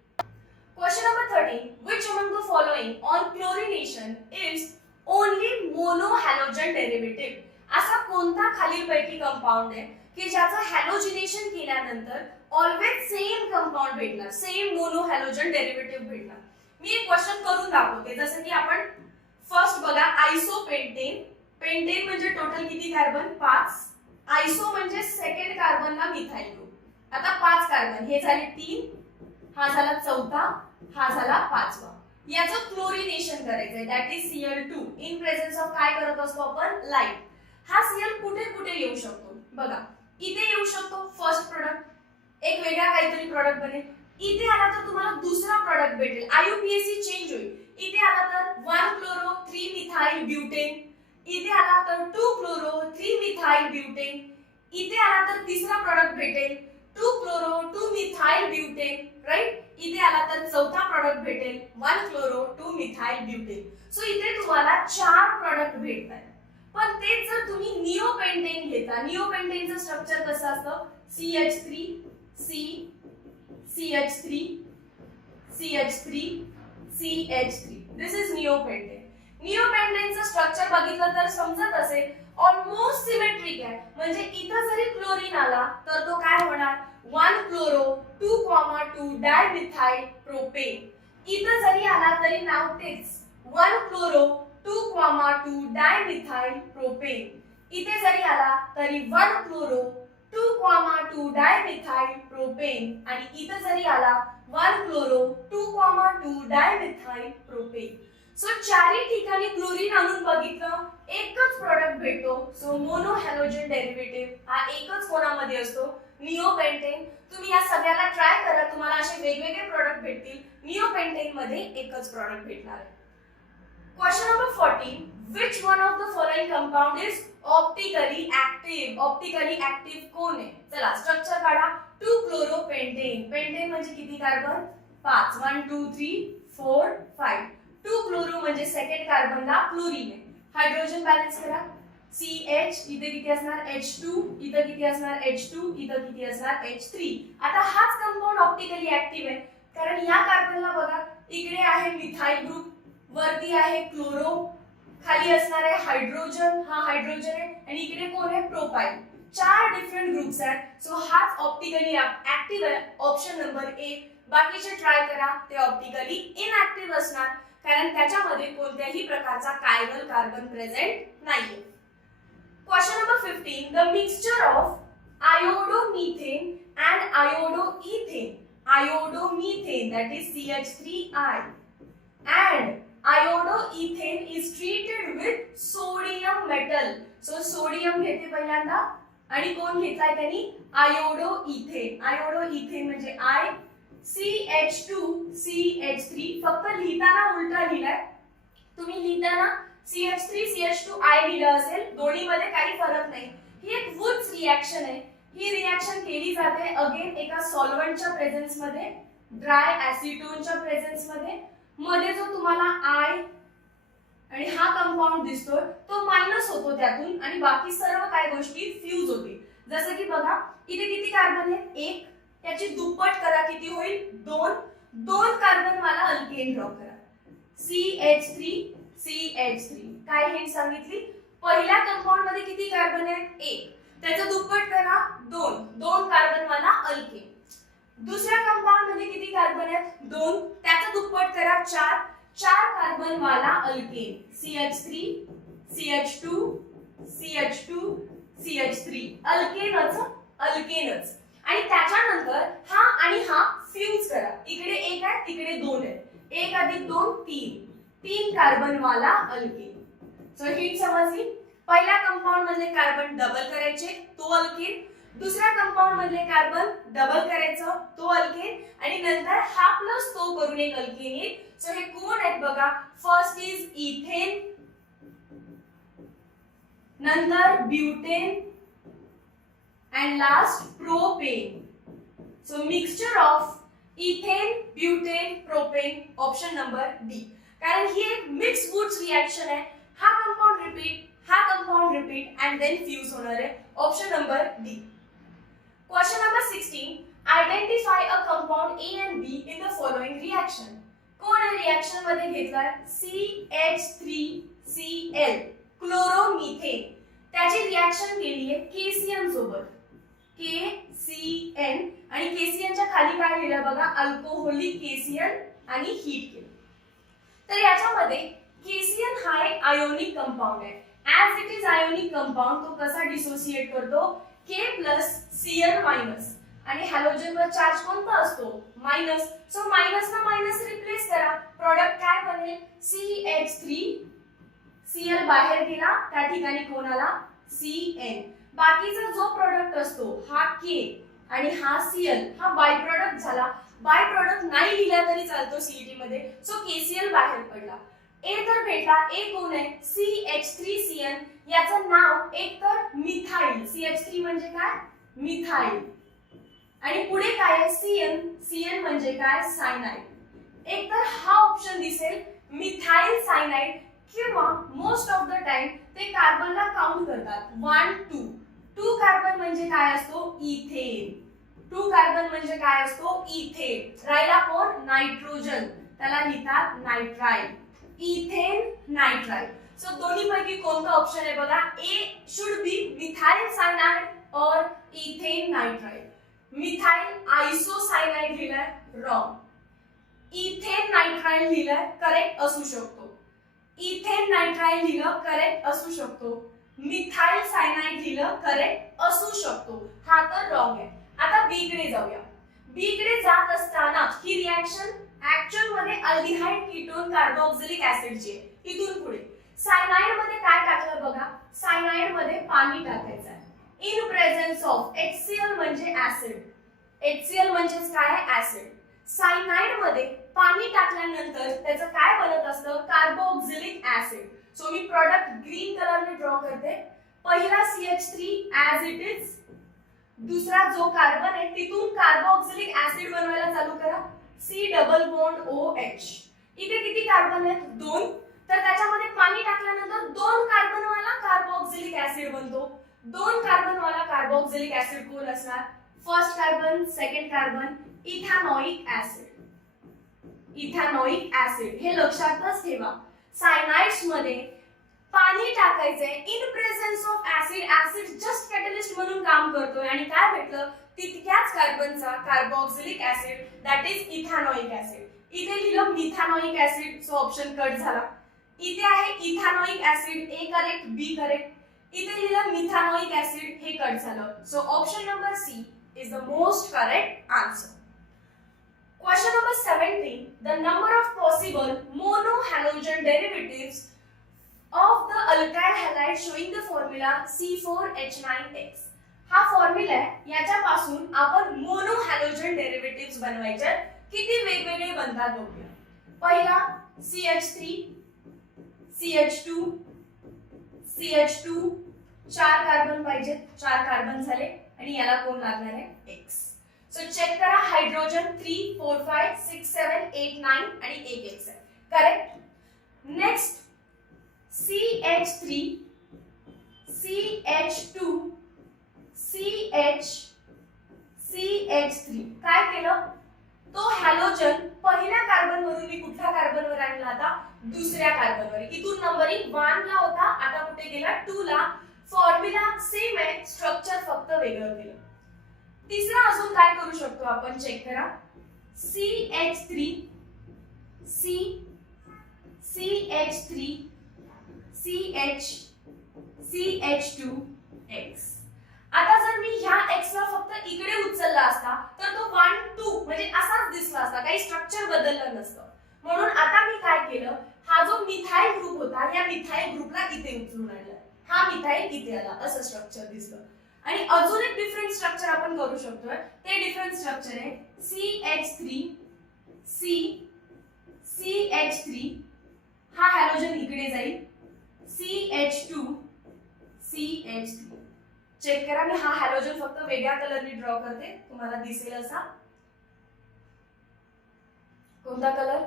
Question number 13. Which among the following on chlorination is only monohalogen derivative? असा कोणता खालीलपैकी कंपाऊंड आहे की ज्याचं हॅलोजिनेशन केल्यानंतर ऑलवेज सेम कंपाऊंड भेटणार, सेम मोनोहॅलोजन डेरिव्हेटिव्ह भेटणार? मी एक क्वेश्चन करून दाखवते. जसं की आपण फर्स्ट बघा आयसोपेंटेन. पेंटेन म्हणजे टोटल किती कार्बन 5. आयसो म्हणजे सेकंड कार्बनला मिथाइल ग्रुप. आता 5 कार्बन, हे झाले 3, हा झाला चौथा, हा झाला 5वा. याचं क्लोरिनेशन करायचंय, that is Cl2 in presence of काय करत असतो आपण, लाईट. हा Cl कुठे कुठे येऊ शकतो बघा, इथे येऊ शकतो फर्स्ट प्रोडक्ट, एक वेगळा काहीतरी प्रोडक्ट बनेल. इथे आला तर तुम्हाला दुसरा प्रोडक्ट भेटेल, आययुपीएसी चेंज होईल. इथे आला तर 1 क्लोरो 3 मिथाइल ब्युटेन, इथे आला तर 2 क्लोरो 3 मिथाइल ब्युटेन, इथे आला तर तिसरा प्रोडक्ट भेटेल 2 क्लोरो 2 मिथाइल ब्युटेन, राइट. इथे आला तर चौथा प्रोडक्ट भेटेल 1 क्लोरो 2 मिथाइल ब्युटेन. सो इथे तुम्हाला 4 प्रोडक्ट भेटतात. पण तेच जर तुम्ही निओपेंटेन घेता, निओपेंटेनचं स्ट्रक्चर कसं असतं, CH3 C CH3 CH3 CH3. This is neopentane. निओपेंटेनचं स्ट्रक्चर बघितलं तर समजत असेल, ऑलमोस्ट सिमेट्रिक आहे. म्हणजे इथं जरी क्लोरीन आला तर तो काय होणार, 1 क्लोरो 2,2 डायमिथाइल प्रोपेन. इथं जरी आला तरी नाव तेच, 1 क्लोरो 2,2 डायमिथाइल प्रोपेन. इथे जरी आला तरी 1 क्लोरो 2,2 डायमिथाइल प्रोपेन. आणि इथं जरी आला 1 क्लोरो 2,2 डायमिथाइल प्रोपेन. सो चारही ठिकाणी क्लोरीन आणून बघितलं, एकच प्रोडक्ट भेटतो. सो मोनो हॅलोजन डेरिव्हेटिव्ह हा एकच कोणामध्ये असतो, निओपेंटेन. तुम्ही या सगळ्याला ट्राय करा, तुम्हाला असे वेगवेगळे प्रोडक्ट भेटतील. निओपेंटेन मध्ये एकच प्रोडक्ट भेटणार आहे. Question number 14. Which one of the following compound is optically active? Optically active कोण आहे? चला स्ट्रक्चर काढा. 2 क्लोरो पेंटेन. पेंटेन म्हणजे किती कार्बन, 5. 1 2 3 4 5. 2 क्लोरो म्हणजे सेकंड कार्बनला क्लोरीन आहे. हायड्रोजन बॅलन्स करा. CH इथे किती असणार, H2 इथे किती असणार, H2 इथे किती असणार, H3. आता हाच कंपाऊंड ऑप्टिकली ऍक्टिव्ह आहे, कारण या कार्बनला बघा, इकडे आहे मिथाइल ग्रुप, वरती आहे क्लोरो, खाली असणार आहे हायड्रोजन, हा हायड्रोजन आहे, आणि इकडे कोण आहे, प्रोपाइल. 4 डिफरंट ग्रुप्स आहेत. सो हाच ऑप्टिकली ऍक्टिव्ह आहे, ऑप्शन नंबर ए. बाकीचे ट्राय करा, ते ऑप्टिकली इनऍक्टिव्ह असणार, कारण त्याच्यामध्ये कोणत्याही प्रकारचा कायरल कार्बन प्रेझेंट नाहीये. Question number 15. The mixture of iodomethane and iodoethane. Iodomethane that is CH3I and iodoethane is treated with sodium metal. So sodium घेते पहिल्यांदा, आणि कोण घेतलाय त्यांनी, आयोडोइथेन. आयोडोइथेन म्हणजे I CH2 CH3. फक्त लिहिताना उलटा लिहिलाय, तुम्ही लिहिताना CH3 CH2I लिहिलं असेल, दोन्हीमध्ये काही फरक नाही. ही एक वुड्स रिएक्शन आहे. ही रिएक्शन केली जाते अगेन एका सॉल्व्हेंटच्या प्रेझेन्स मध्ये, ड्राय ऍसिटोनच्या प्रेझेन्स मध्ये. मध्ये जो तुम्हाला I आणि हा कंपाऊंड दिसतोय तो मायनस होतो त्यातून, आणि बाकी सर्व काय गोष्टी फ्यूज होते. जसं की बघा, इथे किती कार्बन आहेत, 1. याची दुप्पट करा, किती होईल, 2. 2 कार्बन वाला अल्केन ड्रॉ करा, CH3 CH3. काय हिंट सांगितली, पहिल्या कंपाऊंड मध्ये किती कार्बन आहेत, 1. त्याचं दुप्पट करा, 2. 2 कार्बन वाला अल्केन. दुसऱ्या कंपाऊंड मध्ये किती कार्बन आहेत, 2. त्याचं दुप्पट करा, 4. 4 कार्बन वाला alkane, CH3 CH2 CH2 CH3. अल्केनच अल्केनच. आणि त्याच्यानंतर हा आणि हा फ्यूज करा, इकडे 1 आहे, तिकडे 2 आहे. 1 अधिक 2 3. 3 कार्बन वाला अल्केन. सो हिंट समजली. पहिल्या कंपाऊंड मधले कार्बन डबल करायचे, तो अल्केन. दुसऱ्या कंपाऊंड मधले कार्बन डबल करायचं, तो अल्केन. आणि नंतर हा प्लस तो करून एक अल्केन येईल. सो हे कोण आहेत बघा, फर्स्ट इज इथेन, नंतर butane, and last propane. So mixture of ethane, butane, propane, option number D. कारण ही एक मिक्स वुड्स रिएक्शन आहे. हा कंपाऊंड रिपीट, हा compound repeat, and then fuse होणार आहे, option number D. Question number 16. Identify a compound A and B in the following reaction. कोण आहे reaction मध्ये घेतलाय, CH3Cl, क्लोरोमिथेन. त्याची रिएक्शन केली आहे KCN सोबत, KCN, आणि KCN च्या खाली काय लिहिलं बघा, अल्कोहोलिक KCN, आणि हीट केलं. तर याच्यामध्ये KCl हा एक आयोनिक कंपाउंड आहे. As it is ionic compound तो कसा डिसोसिएट करतो? K plus Cl minus. आणि हॅलोजन वर चार्ज कोणता असतो? मायनस. सो मायनस ना मायनस रिप्लेस करा. प्रोडक्ट काय बनेल? CH3. Cl बाहेर गेला त्या ठिकाणी कोण आला? Cn. बाकीचा जो प्रोडक्ट असतो हा K आणि हा Cl हा बाय प्रोडक्ट झाला. बाय प्रोडक्ट नाही लिहिला तरी चालतो सीईटी मध्ये. सो KCl बाहेर पडला. A तर भेटला. A कोण आहे? CH3Cn. याचं नाव एक तर मिथाइल. CH3 म्हणजे काय? मिथाइल. आणि पुढे काय आहे? Cn. Cn म्हणजे काय? सायनाइड. एक तर हा ऑप्शन दिसेल मिथाइल सायनाइड किंवा मोस्ट ऑफ द टाइम ते कार्बनला काउंट करतात 1 2. 2 कार्बन म्हणजे काय असतो? इथेन. 2 कार्बन म्हणजे काय असतो? इथेन. राहिला कोण? नायट्रोजन. त्याला लिहितात नायट्राइल. Ethane nitrile. सो दोन्ही पैकी कोणता ऑप्शन आहे बघा? A should be methyl cyanide और इथेन नायट्राइल. मिथाइल आयसोसायनाइड लिहिलाय, रॉंग. इथेन नायट्राइल लिहिलाय, करेक्ट असू शकतो. इथेन नायट्राइल लिहिलं, करेक्ट असू शकतो. मिथाइल सायनाइड लिहिलं, करेक्ट असू शकतो. हा तर रॉंग आहे. आता बी कडे जाऊया. बी कडे जात असताना ही रिएक्शन ऍक्च्युअल मध्ये अल्डिहाइड कीटोन कार्बोक्सिलिक ऍसिडची आहे. इथून पुढे सायनाइड मध्ये काय टाकलं बघा? सायनाइड मध्ये पाणी टाकायचं आहे. इन प्रेझेन्स ऑफ HCl म्हणजे ऍसिड. HCl म्हणजे काय आहे? ऍसिड. सायनाइड मध्ये पाणी टाकल्यानंतर त्याचं काय बनत असतं? Carboxylic acid. सो मी प्रोडक्ट ग्रीन कलरने ड्रॉ करते. पहिला CH3 ऍज इट इज. दुसरा जो कार्बन आहे तिथून कार्बोक्सिलिक ऍसिड बनवायला चालू करा. C double bond OH. इथे किती कार्बन आहेत? 2. तर त्याच्यामध्ये पाणी टाकल्यानंतर 2 कार्बन वाला कार्बोक्सिलिक ऍसिड बनतो. 2 कार्बन वाला कार्बोक्सिलिक ऍसिड कोण असणार? First carbon, second carbon, ethanoic acid. Ethanoic acid हे लक्षातच ठेवा. सायनाइड्स मध्ये पाणी टाकायचे in presence of acid. Acid just catalyst म्हणून काम करतोय आणि काय भेटलं? तितक्याच कार्बनचा carboxylic acid, that is ethanoic acid. इथे लिहिलं methanoic acid, so option cut झाला. इथे आहे ethanoic acid, A correct, B correct. इथे लिहिलं मिथॅनॉइक ऍसिड, हे कट झालं. So option number C is the most correct answer. Question number 17. The number of possible monohalogen derivatives of the alkyl halide showing the formula C4H9X. हा formula आहे. याच्यापासून आपण मोनोहॅलोजन derivatives बनवायचे. किती वेगवेगळे बनतात बघूया. पहिला CH3, CH2, CH2. 4 कार्बन पाहिजे. 4 कार्बन झाले आणि याला कोण लागणार आहे? X. सो चेक करा. हायड्रोजन 3 4 5 6 7 8 9 आणि एक X आहे. Correct. Next CH3, CH2, CH3. काय केलं? तो हॅलोजन पहिल्या कार्बन वरून मी कुठल्या कार्बनवर आणला आता? दुसऱ्या कार्बनवर. इथून नंबरिंग 1 ला होता, आता कुठे गेला? 2 ला. फॉर्म्युला सेम आहे, स्ट्रक्चर फक्त वेगळं केलं. तिसरा अजून काय करू शकतो आपण? चेक करा. CH3, CH3, CH2, X. आता जर मी ह्या X ला फक्त इकडे उचलला असता तर तो 1 2 म्हणजे असाच दिसला असता, काही स्ट्रक्चर बदललं नसतं. म्हणून आता मी काय केलं? हा जो मिथाइल ग्रुप होता या मिथाइल ग्रुपला इथे उचलून आणला. हा मिथाइल इथे आला, असं स्ट्रक्चर दिसतं. आणि अजून एक डिफरंट स्ट्रक्चर आपण करू शकतोय. ते डिफरंट स्ट्रक्चर आहे CH3, CH3. हा हॅलोजन इकडे जाईल. CH2, CH3. चेक करा. मी हा हॅलोजन फक्त वेगळ्या कलरने ड्रॉ करते, तुम्हाला दिसेल असा. कोणता कलर?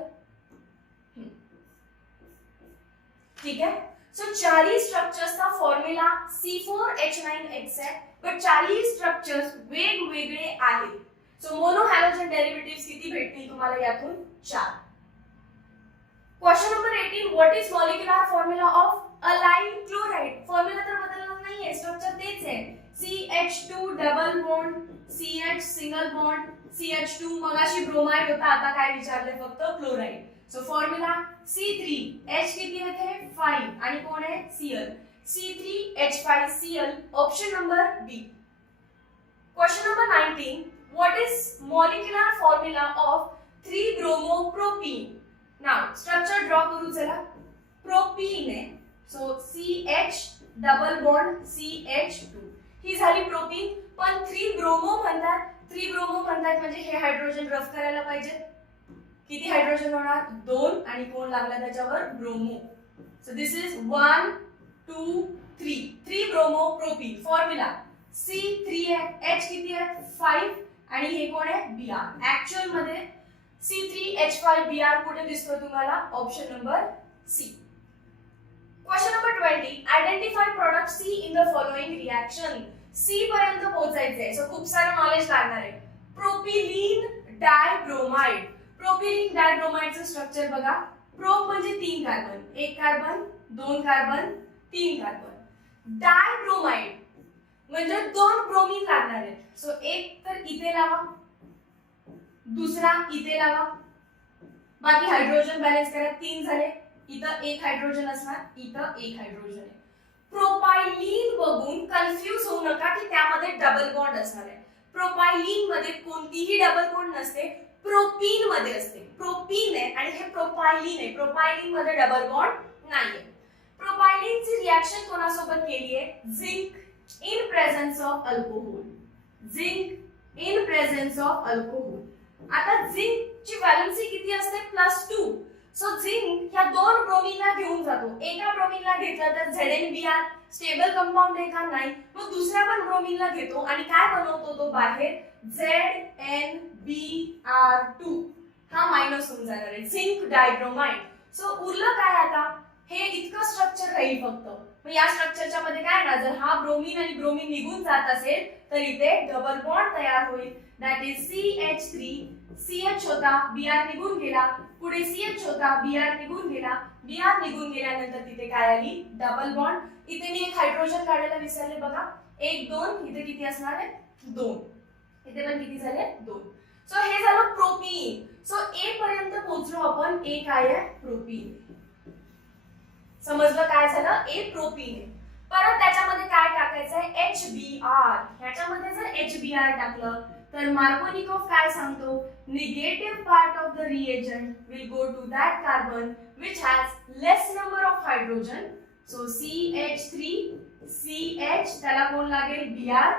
ठीक आहे. सो चारही स्ट्रक्चर्सचा फॉर्म्युला C4H9X आहे, पण चारही स्ट्रक्चर्स वेगवेगळे आहेत. सो मोनोहॅलोजन डेरिव्हेटिव्ह्ज किती भेटतील तुम्हाला यातून? 4. Question number 18. What is molecular formula of allyl chloride? Formula तर बदलला नाहीये, स्ट्रक्चर तेच आहे. CH2 double bond, CH single bond, CH2. मगाशी ब्रोमाइड होता, आता काय विचारले? फक्त क्लोराइड. सो फॉर्म्युला C3H किती येते 5 आणि कोण आहे Cl C3H5Cl option number B. Question number 19 what is molecular formula of 3-bromopropene. Now structure draw करू चला. प्रोपीन आहे so CH double bond CH2 ही झाली प्रोपीन. पण 3-bromo म्हणतात. 3-bromo म्हणतात म्हणजे हे हायड्रोजन रफ करायला पाहिजे. किती हायड्रोजन होणार 2 आणि कोण लागला त्याच्यावर bromo. So this is 1 2 3 3-bromopropene. Formula C3H किती आहे 5 आणि हे कोण आहे Br. ऍक्च्युअल मध्ये C3H5Br कुठे दिसतो तुम्हाला option number C. Question number 20 identify product C in the following reaction. C पर्यंत पोहोचायचंय सो खूप सारं नॉलेज लागणार आहे. Propylene dibromide. प्रोपिलीन डायब्रोमाइडचं स्ट्रक्चर बघा. प्रोप म्हणजे 3 carbon, 1 carbon 2 carbon 3 carbon. Dibromide म्हणजे 2 ब्रोमीन लागणार आहेत. सो एक तर इथे लावा, दुसरा इथे लावा, बाकी हायड्रोजन बॅलन्स करा. 3 झाले. इथं 1 हायड्रोजन असणार, इथं 1 हायड्रोजन आहे. प्रोपायलीन बघून कन्फ्यूज होऊ नका की त्यामध्ये डबल बॉन्ड असणार आहे. प्रोपायलीन मध्ये कोणतीही डबल बॉन्ड नसते. प्रोपीन मध्ये असते. प्रोपीन आहे आणि हे प्रोपायलीन आहे. प्रोपायलीन मध्ये डबल बॉन्ड नाहीये. प्रोपायलीनची रिएक्शन कोणासोबत केली आहे zinc in presence of alcohol. Zinc in presence of alcohol. आता झिंकची व्हॅलेन्सी किती असते +2. सो झिंक या 2 ब्रोमीनला घेऊन जातो. एका ब्रोमीनला घेतलं तर ZnBr स्टेबल कंपाऊंड आहे का नाही. मग दुसऱ्या पण ब्रोमीनला घेतो आणि काय बनवतो तो बाहेर ZnBr2. हा मायनस होऊन जाणार आहे झिंक डायब्रोमाइड. सो उरलं काय आता हे इतकं स्ट्रक्चर राहील फक्त. मग या स्ट्रक्चरच्या मध्ये काय ना जर हा ब्रोमीन आणि ब्रोमीन निघून जात असेल तर इथे डबल बॉन्ड तयार होईल. दॅट इज CH3 CH होता Br निघून गेला. पुढे CH होता Br निघून गेला. Br निघून गेल्यानंतर तिथे काय आली डबल बॉन्ड. इथे मी एक हायड्रोजन काढायला विसरले बघा. 1 2 इथे किती असणार आहे 2. इथे पण किती झाले 2. सो हे झालं प्रोपीन. सो A पर्यंत पोहोचलो आपण. A काय आहे प्रोपीन. समजलं काय झालं A प्रोपीन आहे. परत त्याच्यामध्ये काय टाकायचं आहे HBr. ह्याच्यामध्ये जर HBr टाकलं तर मार्कोनिकोव काय सांगतो negative part of the reagent will go to that carbon which has less number of hydrogen. So CH3 CH त्याला कोण लागेल Br.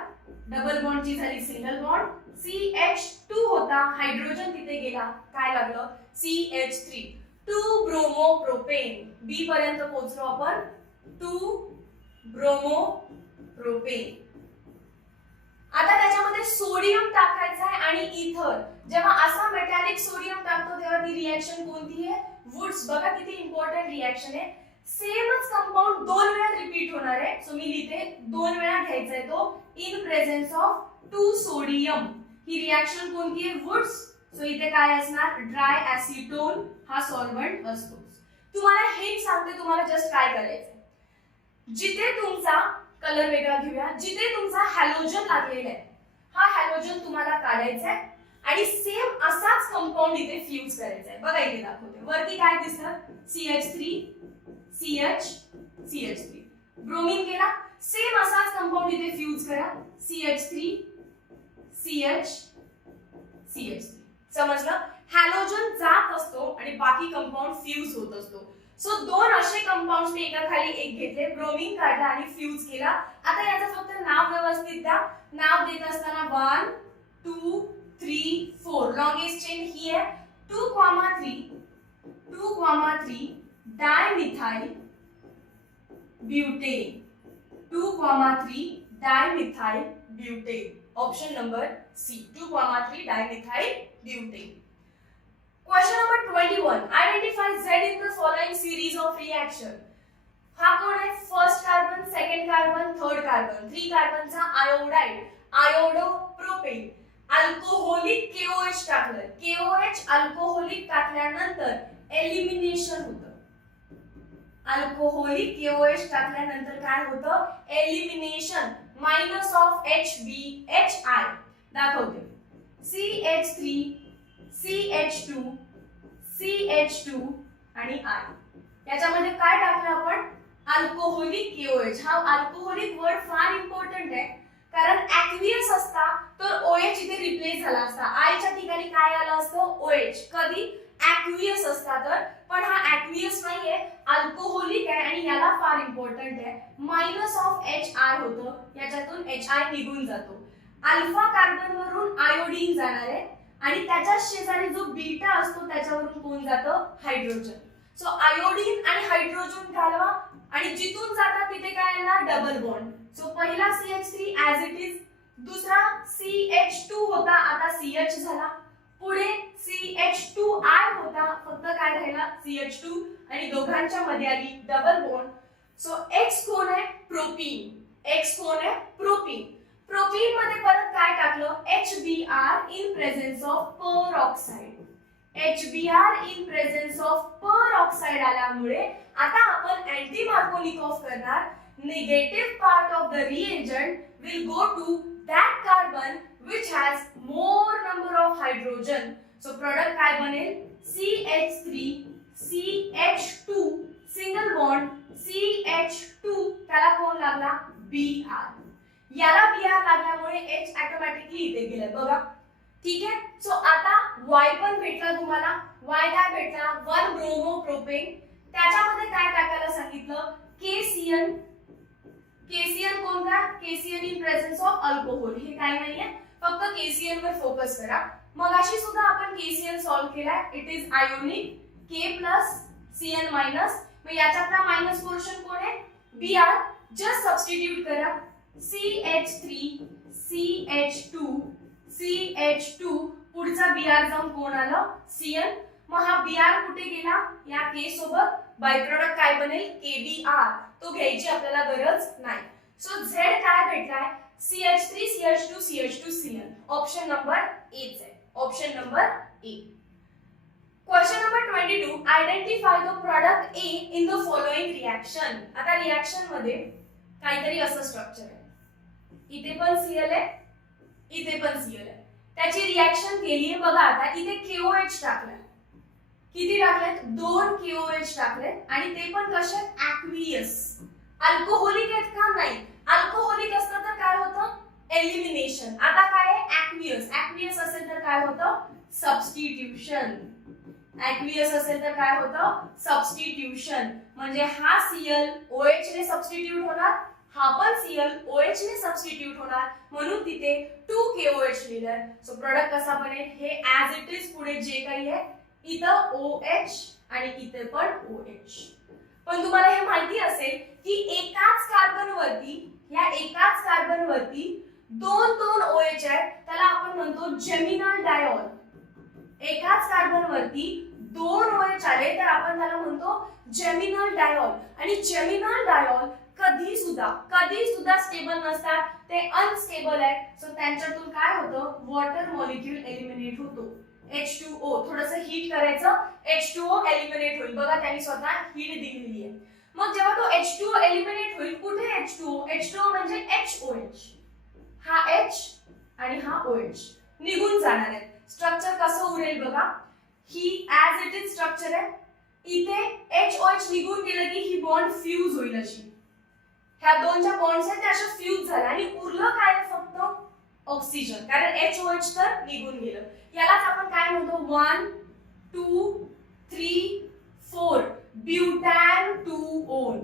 डबल बॉन्ड ची झाली सिंगल बॉन्ड. CH2 होता हायड्रोजन तिथे गेला काय लागलं CH3. 2-bromopropane. B पर्यंत पोहोचलो आपण. 2-bromopropane. आता त्याच्यामध्ये सोडियम टाकायचा आहे आणि इथर. जेव्हा असा मेटॅलिक सोडियम टाकतो तेव्हा ती रिएक्शन कोणती आहे वुड्स. बघा किती इम्पॉर्टंट रिएक्शन आहे. सेमच कंपाऊंड 2 वेळा रिपीट होणार आहे. सो मी लिहिते 2 वेळा घ्यायचा आहे तो in presence of 2 sodium. He reaction कोणती आहे वुड्स. सो इथे काय असणार ड्राय ऍसिटोन हा सॉल्व्हेंट असतो. तुम्हाला हे सांगते तुम्हाला जस्ट काय करायचं. जिथे तुमचा कलर वेगळा घेऊया. जिथे तुमचा हॅलोजन लागलेला आहे हा हॅलोजन तुम्हाला काढायचा आहे आणि सेम असाच कंपाऊंड इथे फ्यूज करायचा आहे. बघा इथे दाखवते. वरती काय दिसतं CH3 CH CH3. ब्रोमीन गेला. सेम असाच कंपाऊंड इथे फ्यूज करा CH3 CH CH3. समजलं. हॅलोजन जात असतो आणि बाकी कंपाऊंड फ्यूज होत असतो. सो 2 असे कंपाऊंड्स मी एका खाली एक घेतले. ब्रोमीन काढला आणि फ्यूज केला. आता याचं फक्त नाव व्यवस्थित द्या. नाव देत असताना 1 2 3 4 लॉंगेस्ट चेन ही आहे 2,3 dimethyl butane. 2,3 dimethyl butane. Option number C 2,3 dimethyl butane. Question number 21. Identify Z in the following series of reaction. हा कोण आहे first carbon second carbon third carbon 3 कार्बनचा आयोडाइड आयोडोप्रोपेन. अल्कोहोलिक KOH टाकलं. KOH alcoholic टाकल्यानंतर elimination होतं. Alcoholic KOH टाकल्यानंतर काय होतं एलिमिनेशन मायनस ऑफ HBHI. दाखवते CH3 CH2 CH2 आणि I. याच्यामध्ये काय टाकलं आपण? Alcoholic KOH. हा अल्कोहोलिक वर्ड फार इम्पॉर्टंट आहे, कारण ॲक्वियस असता तर OH इथे रिप्लेस झाला असता. I च्या ठिकाणी काय आलं असतं? OH. कधी? ॲक्वियस असता तर, पण हा ॲक्वियस नाहीये, अल्कोहोलिक आहे आणि याला फार इम्पॉर्टंट आहे. -HI होतं, याच्यातून HI निघून जातो. अल्फा कार्बन वरून आयोडीन जाणार आहे आणि त्याच्या शेजारी जो बीटा असतो त्याच्यावरून कोण जातं? हायड्रोजन. सो आयोडीन आणि हायड्रोजन घालवा आणि जिथून जातात तिथे काय येणार? Double bond. सो पहिला CH3 ॲज इट इज, दुसरा CH2 होता, आता CH झाला. पुढे CH2I होता, फक्त काय राहिला? CH2 आणि दोघांच्या मध्ये आली डबल बॉन्ड. सो X कोण आहे? प्रोपीन. X कोण आहे? प्रोपीन. प्रोपीन मध्ये परत काय टाकलं? HBr in presence of peroxide. HBr in presence of peroxide आल्यामुळे आता आपण अँटी मार्कोनिकॉफ करणार. Negative part of the reagent will go to that carbon which has more number of hydrogen. So product काय बनेल? CH3 CH2 single bond CH2, त्याला कोण लागला? Br. याला Br लागल्यामुळे H ऑटोमॅटिकली इथे गेलं बघा. ठीक आहे. सो आता Y पण भेटला तुम्हाला. Y काय भेटला? 1 ब्रोमो प्रोपेन. त्याच्यामध्ये काय टाकायला सांगितलं? KCN. KCN कोणता? KCN in presence of alcohol. हे काय नाहीये, फक्त KCN वर फोकस करा. मग अशी सुद्धा आपण KCN सॉल्व केलाय. It is ionic. K plus CN minus. मग याच्यातला मायनस पोर्शन कोण आहे? Br. जस्ट सबस्टिट्यूट करा. CH3 CH2 CH2, पुढचा Br जाऊन कोण आलं? CN. मग हा Br कुठे गेला? या K सोबत बाय प्रोडक्ट काय बनेल? KBr. तो घ्यायची आपल्याला गरज नाही. सो Z काय भेटलाय? CH3 CH2 CH2 CN. Option number A च आहे. Option number A. Question number 22. Identify the product A in the following reaction. आता रिएक्शन मध्ये काहीतरी असं स्ट्रक्चर आहे. इथे पण Cl आहे, इथे पण Cl आहे. त्याची रिएक्शन केली आहे बघा. आता इथे KOH टाकलाय. किती टाकलेत? 2 KOH टाकलेत आणि ते पण कसे? ॲक्वियस. अल्कोहोलिक आहेत का? नाही. अल्कोहोलिक असतं तर काय होतं? एलिमिनेशन. आता काय आहे? ॲक्वियस. ॲक्वियस असेल तर काय होतं? सबस्टिट्यूशन. ॲक्वियस असेल तर काय होतं? सबस्टिट्यूशन. म्हणजे हा Cl OH ने सबस्टिट्यूट होणार, हा पण Cl OH ने सबस्टिट्यूट होणार, म्हणून तिथे 2 KOH लिहिलंय. सो प्रोडक्ट कसा बनेल? हे ॲज इट इज पुढे जे काही आहे इथं OH आणि इथे पण OH. पण तुम्हाला हे माहिती असेल की एकाच कार्बन वरती दोन OH आहेत, त्याला आपण म्हणतो जेमिनल डायॉल. एकाच कार्बन वरती 2 OH आले तर आपण त्याला म्हणतो जेमिनल डायॉल. आणि जेमिनल डायॉल कधी सुद्धा स्टेबल नसतात, ते अनस्टेबल आहे. सो त्यांच्यातून काय होतं? वॉटर मॉलिक्यूल एलिमिनेट होतो. H2O थोडंसं हीट करायचं, H2O एलिमिनेट होईल. बघा त्यांनी स्वतः हीट दिलेली आहे. मग जेव्हा तो H2O एलिमिनेट होईल, कुठे H2O म्हणजे HOH. हा H आणि हा OH निघून जाणार आहे. स्ट्रक्चर कसं उरेल बघा. ही ॲज इट इज स्ट्रक्चर आहे. इथे HOH निघून गेलं की ही बॉन्ड फ्यूज होईल अशी. ह्या दोनच्या बॉन्ड्स आहेत त्या अशा फ्यूज झाल्या आणि उरलं काय? फक्त ऑक्सिजन, कारण HOH तर निघून गेलं. यालाच आपण काय म्हणतो? 1 2 3 4 ब्युटॅन 2-ओन.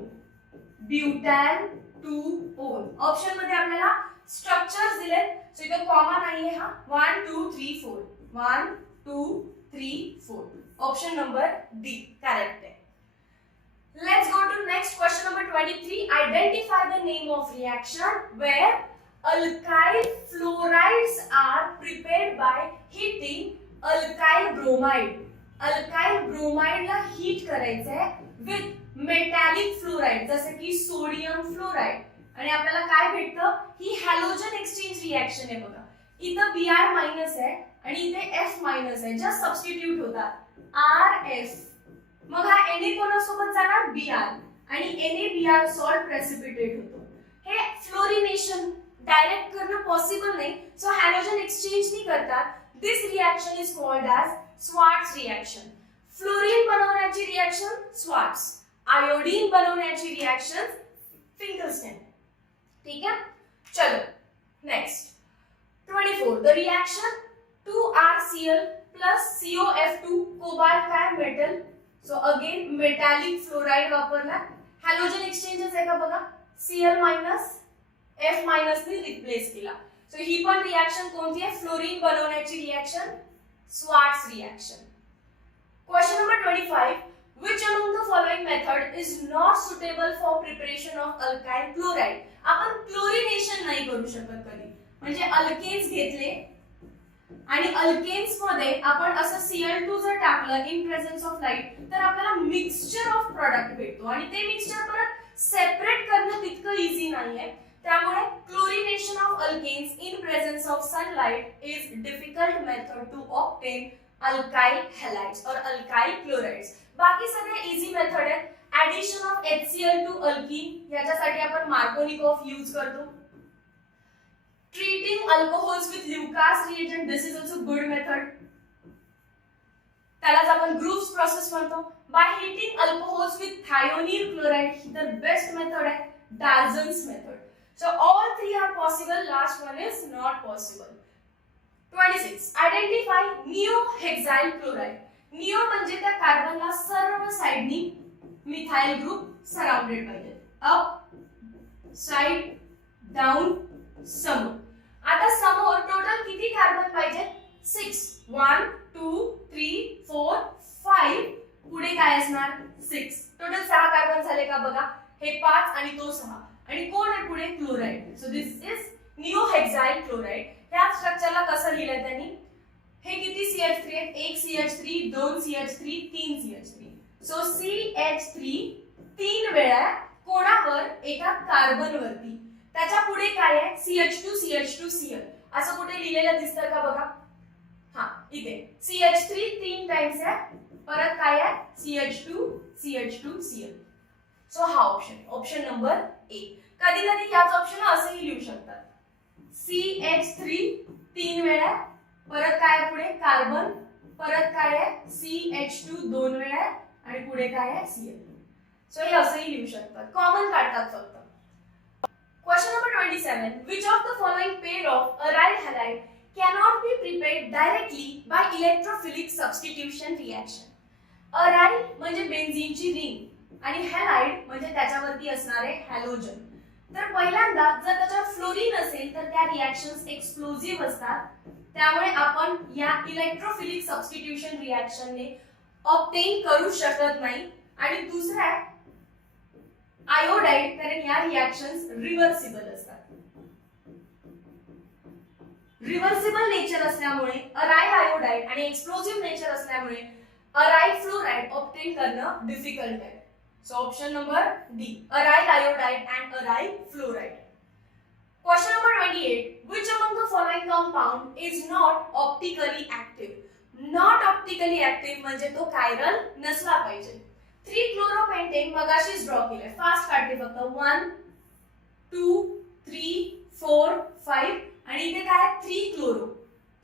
ब्युटॅन 2-ओन. ऑप्शन मध्ये आपल्याला स्ट्रक्चर्स दिलेत. सो इथे कॉमा नाहीये हा. 1 2 3 4 1 2 3 4. ऑप्शन नंबर डी करेक्ट आहे. Let's go to next question number 23. Identify the name of reaction where alkyl fluorides are prepared by heating alkyl bromide. Alkyl bromide ला हीट करायचंय with metallic fluoride जसे की sodium fluoride. आणि आपल्याला काय भेटतं? ही halogen exchange reaction आहे बघा. इथं Br मायनस आहे आणि इथे F मायनस आहे. जस्ट सबस्टिट्यूट होतात. RF. मग हा Na कोणासोबत जाणार? Br. आणि NaBr सॉल्ट प्रेसिपिटेट होतो. हे फ्लोरिनेशन डायरेक्ट करणं पॉसिबल नाही. सो हॅलोजन एक्सचेंज नाही करतात. This reaction is called as Schwarz reaction. Fluorine बनवण्याची रिएक्शन स्वार्ट्स, आयोडीन बनवण्याची रिएक्शन फिंकलस्टीन. ठीक है, चलो next 24. The reaction 2RCl plus COF2 cobalt काय metal. So again metallic fluoride वापरला. हॅलोजन एक्सचेंजेस आहे का बघा, Cl मायनस F मायनस ने रिप्लेस केला. सो ही पण रिएक्शन कोणती आहे, फ्लोरीन बनवण्याची reaction Swarts reaction. Question number 25. Which among the following method is not suitable for preparation of alkyl chloride. आपण क्लोरिनेशन नाही करू शकत कधी, म्हणजे अल्केन्स घेतले आणि अल्केन्स मध्ये आपण असं Cl2 जर टाकलं इन प्रेझेन्स ऑफ लाईट तर आपल्याला मिक्सचर ऑफ प्रोडक्ट भेटतो आणि ते मिक्सचर परत सेपरेट करणं तितकं इझी नाहीये. त्यामुळे chlorination of alkanes in presence of sunlight is difficult method to obtain alkyl halides और अल्काइल क्लोराइड्स. बाकी सगळे इझी मेथड आहेत. Addition of HCl to alkene याच्यासाठी आपण मार्कोनिकॉफ यूज करतो. Treating alcohols with Lucas reagent, this is also good method. त्यालाच आपण groups process म्हणतो. By heating alcohols with thionyl chloride ही तर बेस्ट मेथड आहे, Darzens method. So all three are possible, last one is not possible. 26. Identify neohexyl chloride. Neo म्हणजे त्या कार्बनला सर्व साइडनी methyl group surrounded पाहिजे. अप, साइड, डाउन, समोर. आता समोर टोटल किती कार्बन पाहिजे, 6. 1 2 3 4 5. पुढे काय असणार, 6. टोटल 6 कार्बन झाले का बघा, हे 5 आणि तो 6 आणि कोण आहे पुढे, chloride. So this is neohexyl chloride. ह्या स्ट्रक्चरला कसं लिहिलंय त्यांनी, हे किती CH3 आहेत, 1 CH3 2 CH3 3 CH3. So CH3 3 वेळा कोणावर, एका कार्बन वरती. त्याच्या पुढे काय आहे, CH2 CH2 Cl. असं कुठे लिहिलेलं दिसतं का बघा, हा इथे CH3 3 टाइम्स आहे, परत काय आहे CH2 CH2 Cl. सो हा ऑप्शन नंबर ए. कधी कधी याच ऑप्शन असंही लिहू शकतात, CH3 3 वेळा, परत काय पुढे कार्बन, परत काय आहे CH2 2 वेळा आणि पुढे काय आहे Cl. सो हे असंही लिहू शकतात, कॉमन काढतात फक्त. Question number 27. Which of the following pair of aryl halide cannot be prepared directly by electrophilic substitution reaction. Aryl म्हणजे बेन्झीनची रिंग आणि हॅलाइड म्हणजे त्याच्यावरती असणारे हॅलोजन. तर पहिल्यांदा जर त्याच्यावर फ्लोरीन असेल तर त्या रिएक्शन्स एक्सप्लोसिव्ह असतात, त्यामुळे आपण या इलेक्ट्रोफिलिक सबस्टिट्यूशन रिएक्शनने ऑब्टेन करू शकत नाही. आणि दुसरा आहे आयोडाइड, कारण या रिएक्शन्स रिव्हर्सिबल असतात. रिव्हर्सिबल नेचर असल्यामुळे अराइल आयोडाइड आणि एक्सप्लोसिव्ह नेचर असल्यामुळे अराइल फ्लोराइड ऑब्टेन करणं डिफिकल्ट आहे. So option number D, aryl iodide and aryl fluoride. Question number 28. Which among the following compound is not optically active? Not optically active म्हणजे तो chiral नसला पाहिजे. 3-chloropentate मगाशीच draw केले, fast काढते फक्त. 1 2 3 4 5 आणि इथे काय आहे 3-chloro.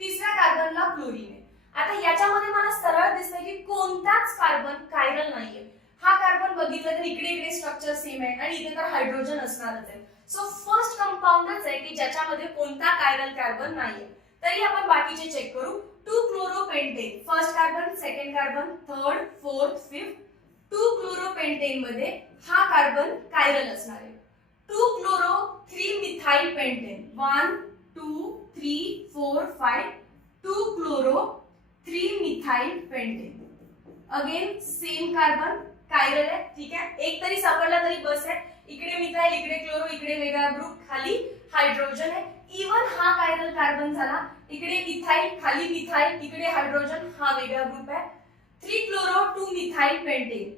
तिसऱ्या कार्बनला क्लोरीन आहे. आता याच्यामध्ये मला सरळ दिसतंय की कोणताच कार्बन कायरल नाहीये. हा कार्बन बघितलं तर इकडे इकडे स्ट्रक्चर सेम आहे आणि इथे तर हायड्रोजन असणारच आहे. सो फर्स्ट कंपाऊंडच आहे की ज्याच्यामध्ये कोणता कायरल कार्बन नाहीये. तरी आपण बाकीचे चेक करू. 2-chloropentate, first carbon, second carbon, third, fourth, fifth. 2-chloropentate मध्ये हा कार्बन कायरल असणार आहे. 2-chloro-3-methylpentane, 1 2 3 4 5. 2-chloro-3-methylpentane. Again same carbon, chiral आहे. ठीक आहे, एक तरी सापडला तरी बस आहे. इकडे मिथाइल, इकडे क्लोरो, इकडे वेगळा ग्रुप, खाली हायड्रोजन आहे. इवन हा कायरल कार्बन झाला, इकडे इथाइल, खाली मिथाइल, इकडे हायड्रोजन, हा वेगळा ग्रुप आहे. 3-chloro-2-methylpentane,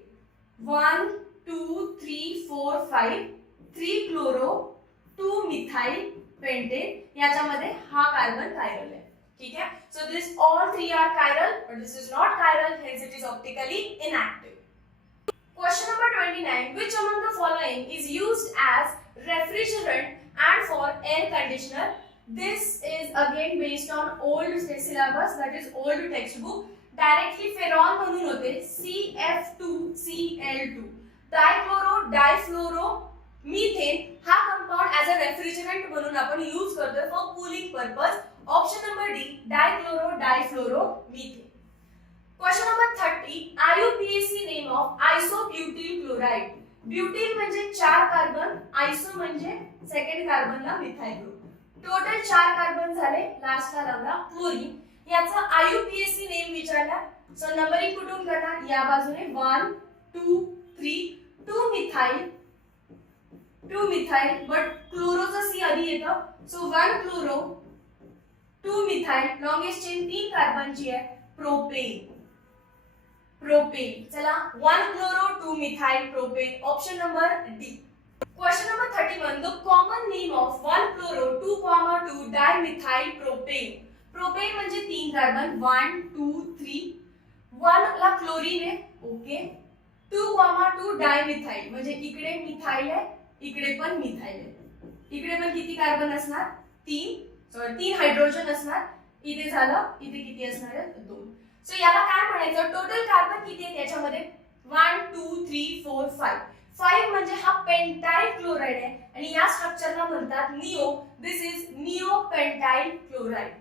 1 2 3 4 5. 3-chloro-2-methylpentane याच्यामध्ये हा कार्बन कायरल आहे. ठीक आहे, so this all 3 are chiral but this is not chiral, hence it is optically inactive. Question number 29. Which among the following is used as refrigerant and for air conditioner? This is again based on old syllabus, that is old textbook. Directly freon म्हणून होते CF2Cl2. Dichloro difluoro methane हा compound as a refrigerant म्हणून आपण use करतो for cooling purpose. Option number D dichloro difluoro methane. Question number 30. IUPAC name of isobutyl chloride. Butyl म्हणजे 4 कार्बन, iso म्हणजे second कार्बनला मिथाइल ग्रुप. टोटल 4 कार्बन झाले, लास्टला लागला क्लोरीन. याचा IUPAC नेम विचारला. सो नंबरिंग कुठून करणार? या बाजूने 1 2 3 2 मिथाइल बट क्लोरोचं सी आधी येतं. So 1 chloro 2 methyl. Longest chain 3 कार्बनची आहे, प्रोपेन. चला 1 chloro 2 methyl propane. Option number D. Question number 31. The common name of 1 chloro 2,2 dimethyl propane. Propane म्हणजे 3 कार्बन, 1 2 3. 1 ला क्लोरीन आहे, ओके. 2,2 डायमिथाइल म्हणजे इकडे मिथाइल आहे, इकडे पण मिथाइल आहे. इकडे पण किती कार्बन असणार? 3 हायड्रोजन असणार. इथे झालं, इथे किती असणार आहे? 2. सो याला काय म्हणायचं? टोटल कार्बन किती आहे त्याच्यामध्ये? 1 2 3 4 5. 5 म्हणजे हा पेंटाइल क्लोराइड आहे आणि या स्ट्रक्चरला म्हणतात neo. This is neopentyl chloride.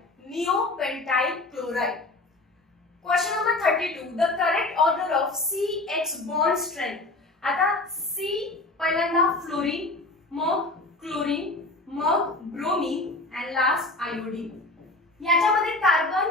Question number 32. The correct order of CH bond strength. आता C पहिल्यांदा फ्लोरीन, मग क्लोरीन, मग ब्रोमीन अँड लास्ट आयोडीन. याच्यामध्ये कार्बन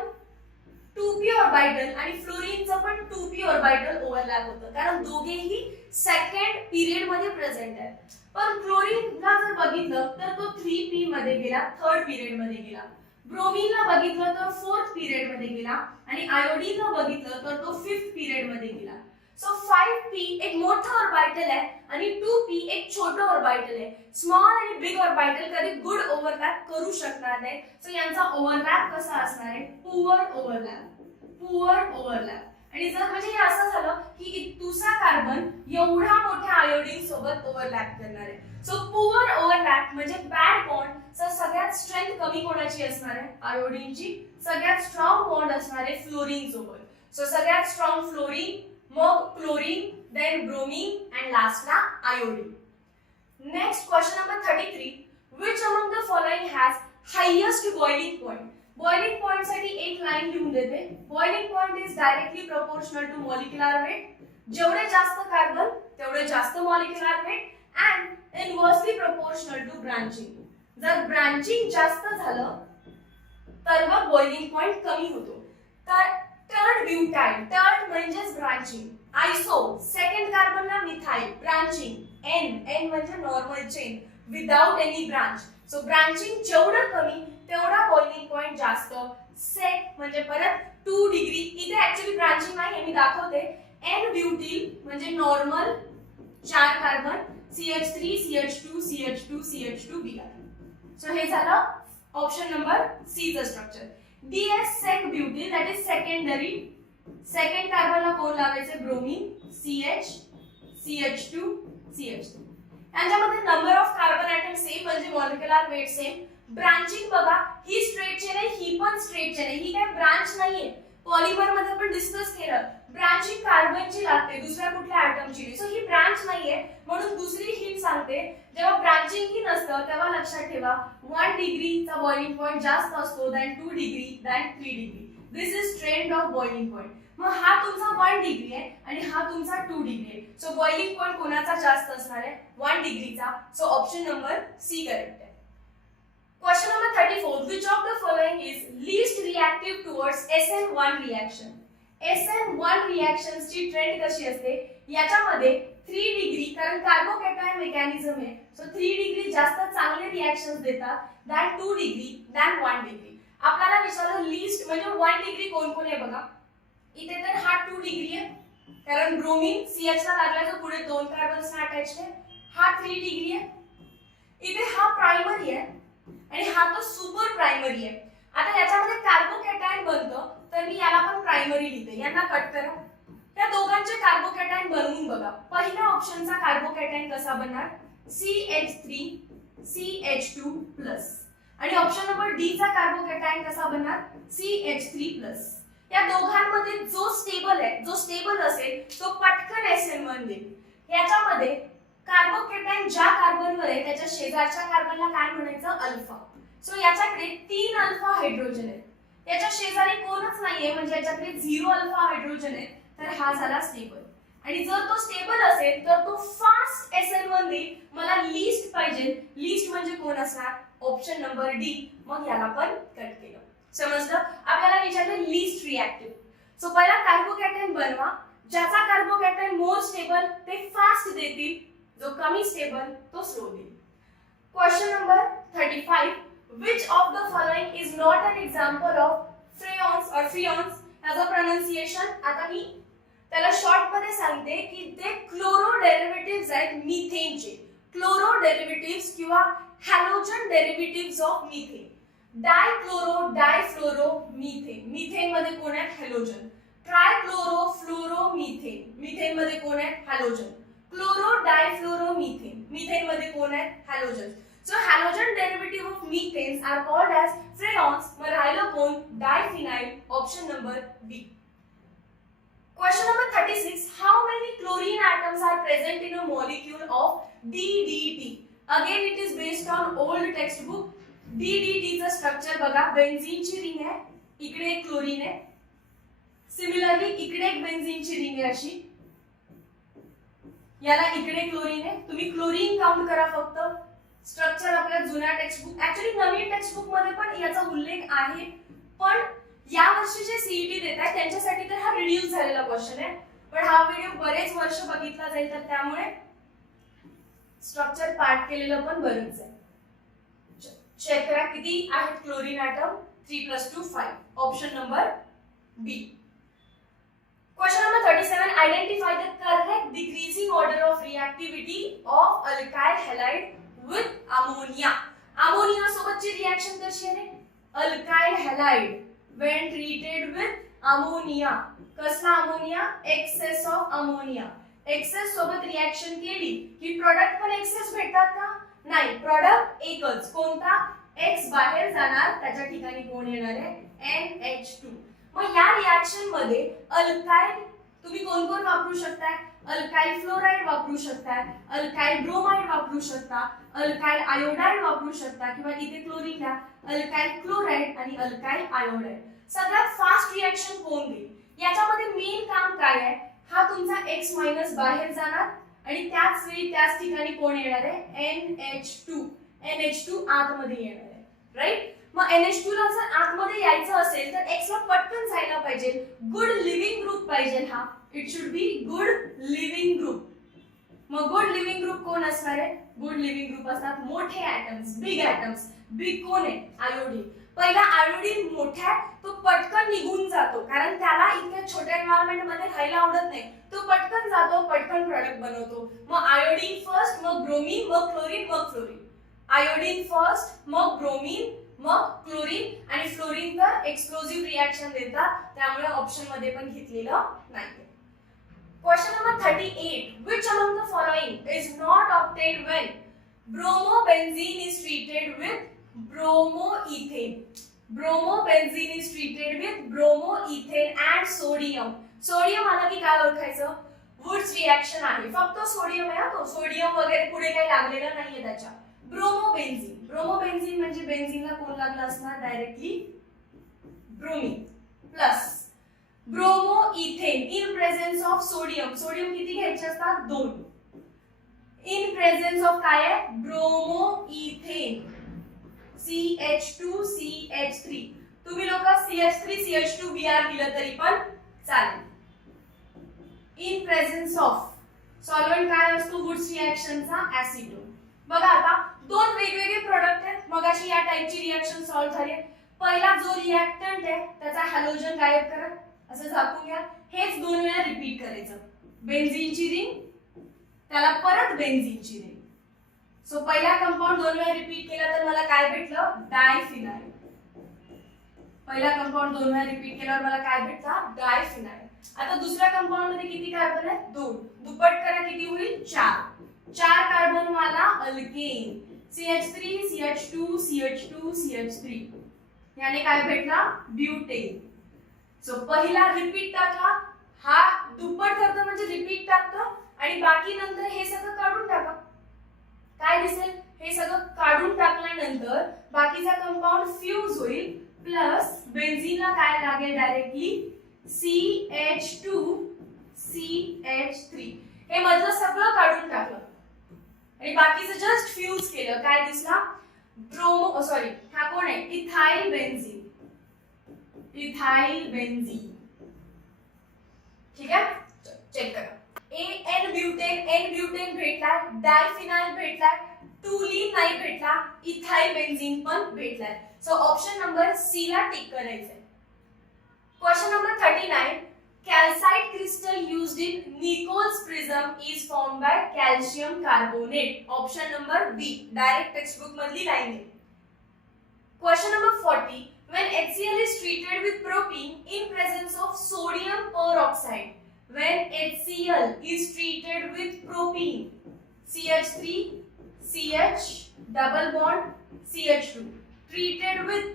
2p ऑर्बिटल आणि फ्लोरीनचं पण 2p ऑर्बिटल ओव्हरलॅप होतं कारण दोघेही सेकंड पिरियड मध्ये प्रेझेंट आहेत. पण क्लोरीनला जर बघितलं तर तो 3p मध्ये गेला, थर्ड पिरियड मध्ये गेला. ब्रोमीनला बघितलं तर फोर्थ पिरियड मध्ये गेला आणि आयोडीनला बघितलं तर तो फिफ्थ पिरियड मध्ये गेला. सो 5p एक मोठं ऑर्बिटल आहे आणि 2p एक छोटं ऑर्बिटल आहे. स्मॉल आणि बिग ऑर्बिटल कधी गुड ओव्हरलॅप करू शकणार नाही. सो यांचा ओव्हरलॅप कसा असणार आहे? Poor overlap. आणि जर म्हणजे हे असं झालं की दुसरा कार्बन एवढा मोठ्या आयोडीन सोबत ओव्हरलॅप करणार आहे. सो पुअर ओव्हरलॅप म्हणजे बॅड बॉन्ड. सर सगळ्यात स्ट्रेंथ कमी कोणाची असणार आहे? आयोडीनची. सगळ्यात स्ट्रॉंग बॉन्ड असणार आहे फ्लोरीन सोबत. सो सगळ्यात स्ट्रॉंग फ्लोरीन, मग क्लोरीन, देन ब्रोमीन अँड लास्टला iodine. Next question number 33. Which among the following has highest boiling point. Boiling point साठी एक लाइन लिहून देते. Boiling point is directly proportional to molecular weight. जेवढे जास्त कार्बन तेवढे जास्त molecular weight and inversely proportional to branching. जर branching जास्त झालं तर मग बॉइलिंग पॉइंट कमी होतो. तर टर्ड ब्युटाइल, टर्ड म्हणजेच ब्रांचिंग. आयसो सेकंड कार्बनला मिथाइल, ब्रांचिंग. एन म्हणजे normal chain without any branch. So branching जेवढं कमी तेवढा बॉइलिंग पॉइंट जास्त. सेक म्हणजे परत 2 डिग्री. इथे ऍक्च्युअली ब्रांचिंग नाही, मी दाखवते. एन ब्युटिल म्हणजे normal 4 carbon, CH3 CH2 CH2 CH2 Br. So हे झालं ऑप्शन नंबर सी चं structure. DS sec butyl that is secondary. Second कार्बनला कोण लावायचे? Bromine, CH CH2 CH2. यांच्यामध्ये number of carbon atom same म्हणजे मॉलिक्युलर वेट सेम. ब्रांचिंग बघा, ही स्ट्रेट चेन आहे, ही पण स्ट्रेट चेन आहे. ही काय ब्रांच नाहीये. पॉलिमर मध्ये आपण डिस्कस केलं, ब्रांचिंग कार्बनची लागते, दुसऱ्या कुठल्या ऍटमची नाही. सो ही ब्रांच नाहीये म्हणून दुसरी हिंट सांगते. जेव्हा ब्रांचिंग ही नसतं तेव्हा लक्षात ठेवा 1 डिग्रीचा बॉइलिंग पॉइंट जास्त असतो than 2 degree than 3 degree. This is trend of boiling point. मग हा तुमचा 1 डिग्री आहे आणि हा तुमचा 2 डिग्री आहे. सो बॉइलिंग पॉइंट कोणाचा जास्त असणार आहे? 1 डिग्रीचा. So option number C correct आहे. Question number 34. Which of the following is least reactive towards SN1 reaction? SN1 reactions ची ट्रेंड कशी असते? याच्यामध्ये 3 डिग्री, कारण कार्बोकॅटायन मेकॅनिझम आहे. सो 3 डिग्री जास्त चांगले रिएक्शन्स देतात दॅन 2 डिग्री दॅन 1 डिग्री. आपल्याला विचारलं लीस्ट म्हणजे 1 डिग्री कोण कोण आहे बघा. इथे तर हा 2 डिग्री आहे कारण ब्रोमीन CH ला लागला जो पुढे 2 कार्बन्स अटॅच्ड आहे. हा 3 डिग्री आहे. इथे हा प्रायमरी आहे आणि हा तो सुपर प्रायमरी आहे. आता याच्यामध्ये कार्बोकॅटायन बनतं तर मी याला पण प्रायमरी लिहिते. यांना कट करा. त्या दोघांचे कार्बोकॅटायन बनवून बघा. पहिल्या ऑप्शनचा कार्बोकॅटायन कसा बनणार? CH3 CH2+ आणि ऑप्शन नंबर डी चा कार्बोकॅटायन कसा बनणार? CH3+. या दोघांमध्ये जो स्टेबल असेल तो पटकन SN1 देईल. याच्यामध्ये कार्बोकॅटायन ज्या कार्बनवर आहे त्याच्या शेजारच्या कार्बनला काय म्हणायचं, अल्फा. सो याच्याकडे 3 अल्फा हायड्रोजन आहेत, याच्या शेजारी कोणच नाहीये म्हणजे याच्याकडे 0 अल्फा हायड्रोजन आहे, तर हा झाला स्टेबल. आणि जर तो स्टेबल असेल तर तो फास्ट SN1 देईल. मला लीस्ट पाहिजे, लीस्ट म्हणजे कोण असणार, ऑप्शन नंबर डी. मग याला पण कट केलं. समजलं? आपल्याला विचारलं लीस्ट रिएक्टिव्ह. सो पहिला कार्बोकॅटायन बनवा, ज्याचा कार्बोकॅटायन मोर स्टेबल ते फास्ट देतील, जो कमी स्टेबल तो स्लो देईल. Question number 35, which of the following is not an example of freons or freons as a pronunciation. आता मी त्याला शॉर्ट मध्ये सांगते की ते क्लोरो डेरिव्हेटिव्हज आहेत मिथेनचे, क्लोरो डेरिव्हेटिव्हज किंवा halogen derivatives of methane. Dichloro, difluoro, methane. Methane मध्ये कोण आहेत, halogen. Trichloro fluoro methane, methane मध्ये कोण आहेत, halogen. Chloro difluoro methane, methane मध्ये कोण आहेत, halogen. So halogen derivative of methanes are called as freons. मग राहिलं कोण, diphenyl, option number B. Question number 36, how many chlorine atoms are present in a molecule of DDT? Again it is based on old textbook. DDT चं structure बघा, बेन्झीनची ring आहे, इकडे एक chlorine आहे. Similarly इकडे एक बेन्झीनची रिंग आहे अशी, याला इकडे क्लोरीन आहे. तुम्ही क्लोरीन काउंट करा फक्त. स्ट्रक्चर आपल्या जुन्या टेक्स्टबुक, ऍक्च्युअली नवीन टेक्स्टबुक मध्ये पण याचा उल्लेख आहे, पण या वर्षी जे सीईटी देत आहे त्यांच्यासाठी तर हा रिड्यूस झालेला क्वेश्चन आहे. पण हा व्हिडिओ बरेच वर्ष बघितला जाईल तर त्यामुळे स्ट्रक्चर पार्ट केलेलं पण बरंच आहे. चेक करा किती आहेत chlorine item, 3 + 2 5. Option number B. Question number 37, identify the correct decreasing order of reactivity of alkyl halide with ammonia. Ammonia सोबतची रिएक्शन कशी आहे, alkyl halide when treated with ammonia. कसला ammonia, excess of ammonia. Excess सोबत reaction केली की product पण access भेटतात का, नाही. प्रोडक्ट एकच, कोणता, X बाहेर जाणार, त्याच्या ठिकाणी कोण येणार आहे, NH2. मग या रिएक्शन मध्ये अल्काइल तुम्ही कोण कोण वापरू शकता, अल्काइल फ्लोराइड वापरू शकता, अल्काइल ब्रोमाइड वापरू शकता, अल्काइल आयोडाइड वापरू शकता, किंवा इथे क्लोरीन घ्या, अल्काइल क्लोराइड आणि अल्काइल आयोडाइड. सगळ्यात फास्ट रिएक्शन कोण देईल, याच्यामध्ये मेन काम काय आहे, हा तुमचा X मायनस बाहेर जाणार आणि त्याच वेळी त्याच ठिकाणी कोण येणार आहे, NH2. NH2 आतमध्ये येणार आहे, राईट. मग NH2 ला जर आतमध्ये यायचं असेल तर X ला पटकन जायला पाहिजे, गुड लिव्हिंग ग्रुप पाहिजे हा, it should be good living group. मग गुड लिव्हिंग ग्रुप कोण असणार आहे, गुड लिव्हिंग ग्रुप असतात मोठे ॲटम्स, बिग ॲटम्स. बिग कोण आहे, आयोडीन. पहिला आयोडीन मोठा तो पटकन निघून जातो, कारण त्याला इतक्या छोट्या एन्व्हायरमेंट मध्ये राहायला आवडत नाही, तो पटकन जातो, पटकन प्रोडक्ट बनवतो. मग आयोडीन फर्स्ट, मग ब्रोमीन, मग क्लोरीन, मग फ्लोरीन. आयोडीन फर्स्ट, मग ब्रोमीन, मग क्लोरीन, आणि फ्लोरीन तर एक्सप्लोसिव्ह रिएक्शन देतात, त्यामुळे ऑप्शन मध्ये पण घेतलेलं नाही. Question number 38, which among the following is not obtained when bromobenzene is treated with bromoethane? Bromobenzene is treated with bromoethane and sodium. Sodium आला की काय ओळखायचं, वुड्स रिएक्शन आहे, फक्त सोडियम आहे, तो सोडियम वगैरे पुढे काही लागलेलं नाहीये त्याच्या. ब्रोमोबेन्झीन, ब्रोमोबेन्झीन म्हणजे बेन्झीनला कोण लागलं असणार, directly bromine, plus bromoethane in presence of sodium. Sodium किती घ्यायचे असतात, 2. इन प्रेझेन्स ऑफ काय आहे, ब्रोमोइथेन, CH2 CH3. तुम्ही लोक CH3 CH2 Br दिलं तरी पण चालेल. इन प्रेझेन्स ऑफ सॉल्व्हेंट काय असतो, वुड्स रिएक्शनचा ऍसिटोन. बघा आता दोन वेगवेगळे प्रोडक्ट आहेत, मगाशी या टाइपची रिएक्शन सॉल्व्ह झाली. पहिला जो रिएक्टंट आहे त्याचा हॅलोजन गायब करा, असं झाकून घ्या. हेच 2 वेळा रिपीट करायचं, बेन्झीनची रिंग, त्याला परत बेन्झीनची रिंग. सो पहिला कंपाऊंड 2 वेळा रिपीट केला तर मला काय भेटलं, डायफिनाइल. पहिला कंपाऊंड 2 वेळा रिपीट केल्यावर मला काय भेटला, डायफिनाइल. आता दुसऱ्या कंपाऊंड मध्ये किती कार्बन आहे, 2. दुप्पट करा किती होईल, 4. 4 कार्बन वाला alkane, CH3 CH2 CH2 CH3, याने काय भेटला, ब्यूटेन. सो पहिला रिपीट टाकला, हा दुप्पट करतो म्हणजे रिपीट टाकतो आणि बाकी नंतर हे सगळं काढून टाका. काय दिसेल? हे सगळं काढून टाकल्यानंतर बाकीचा कंपाऊंड फ्यूज होईल प्लस बेन्झीनला काय लागेल डायरेक्टली CH2 CH3. हे मधलं सगळं काढून टाकलं आणि बाकीचं जस्ट फ्यूज केलं. काय दिसला? ब्रोमो सॉरी हा कोण आहे? Ethyl benzene. Ethyl benzene. ठीक आहे, चेक करा. एन ब्युटेन भेटला, डायफिनाइल भेटला, टुलीन नाही भेटला, इथाइल बेन्झीन पण भेटलाय. सो ऑप्शन नंबर सी ला टिक करायचंय. Question number 39. Calcite crystal used in Nichols prism is formed by calcium carbonate. Option number B. Direct textbook मधली line आहे. Question number 40. When HCl is treated with propene in presence of sodium peroxide. When HCl is treated with propene, CH3, CH, double bond, CH2. Treated with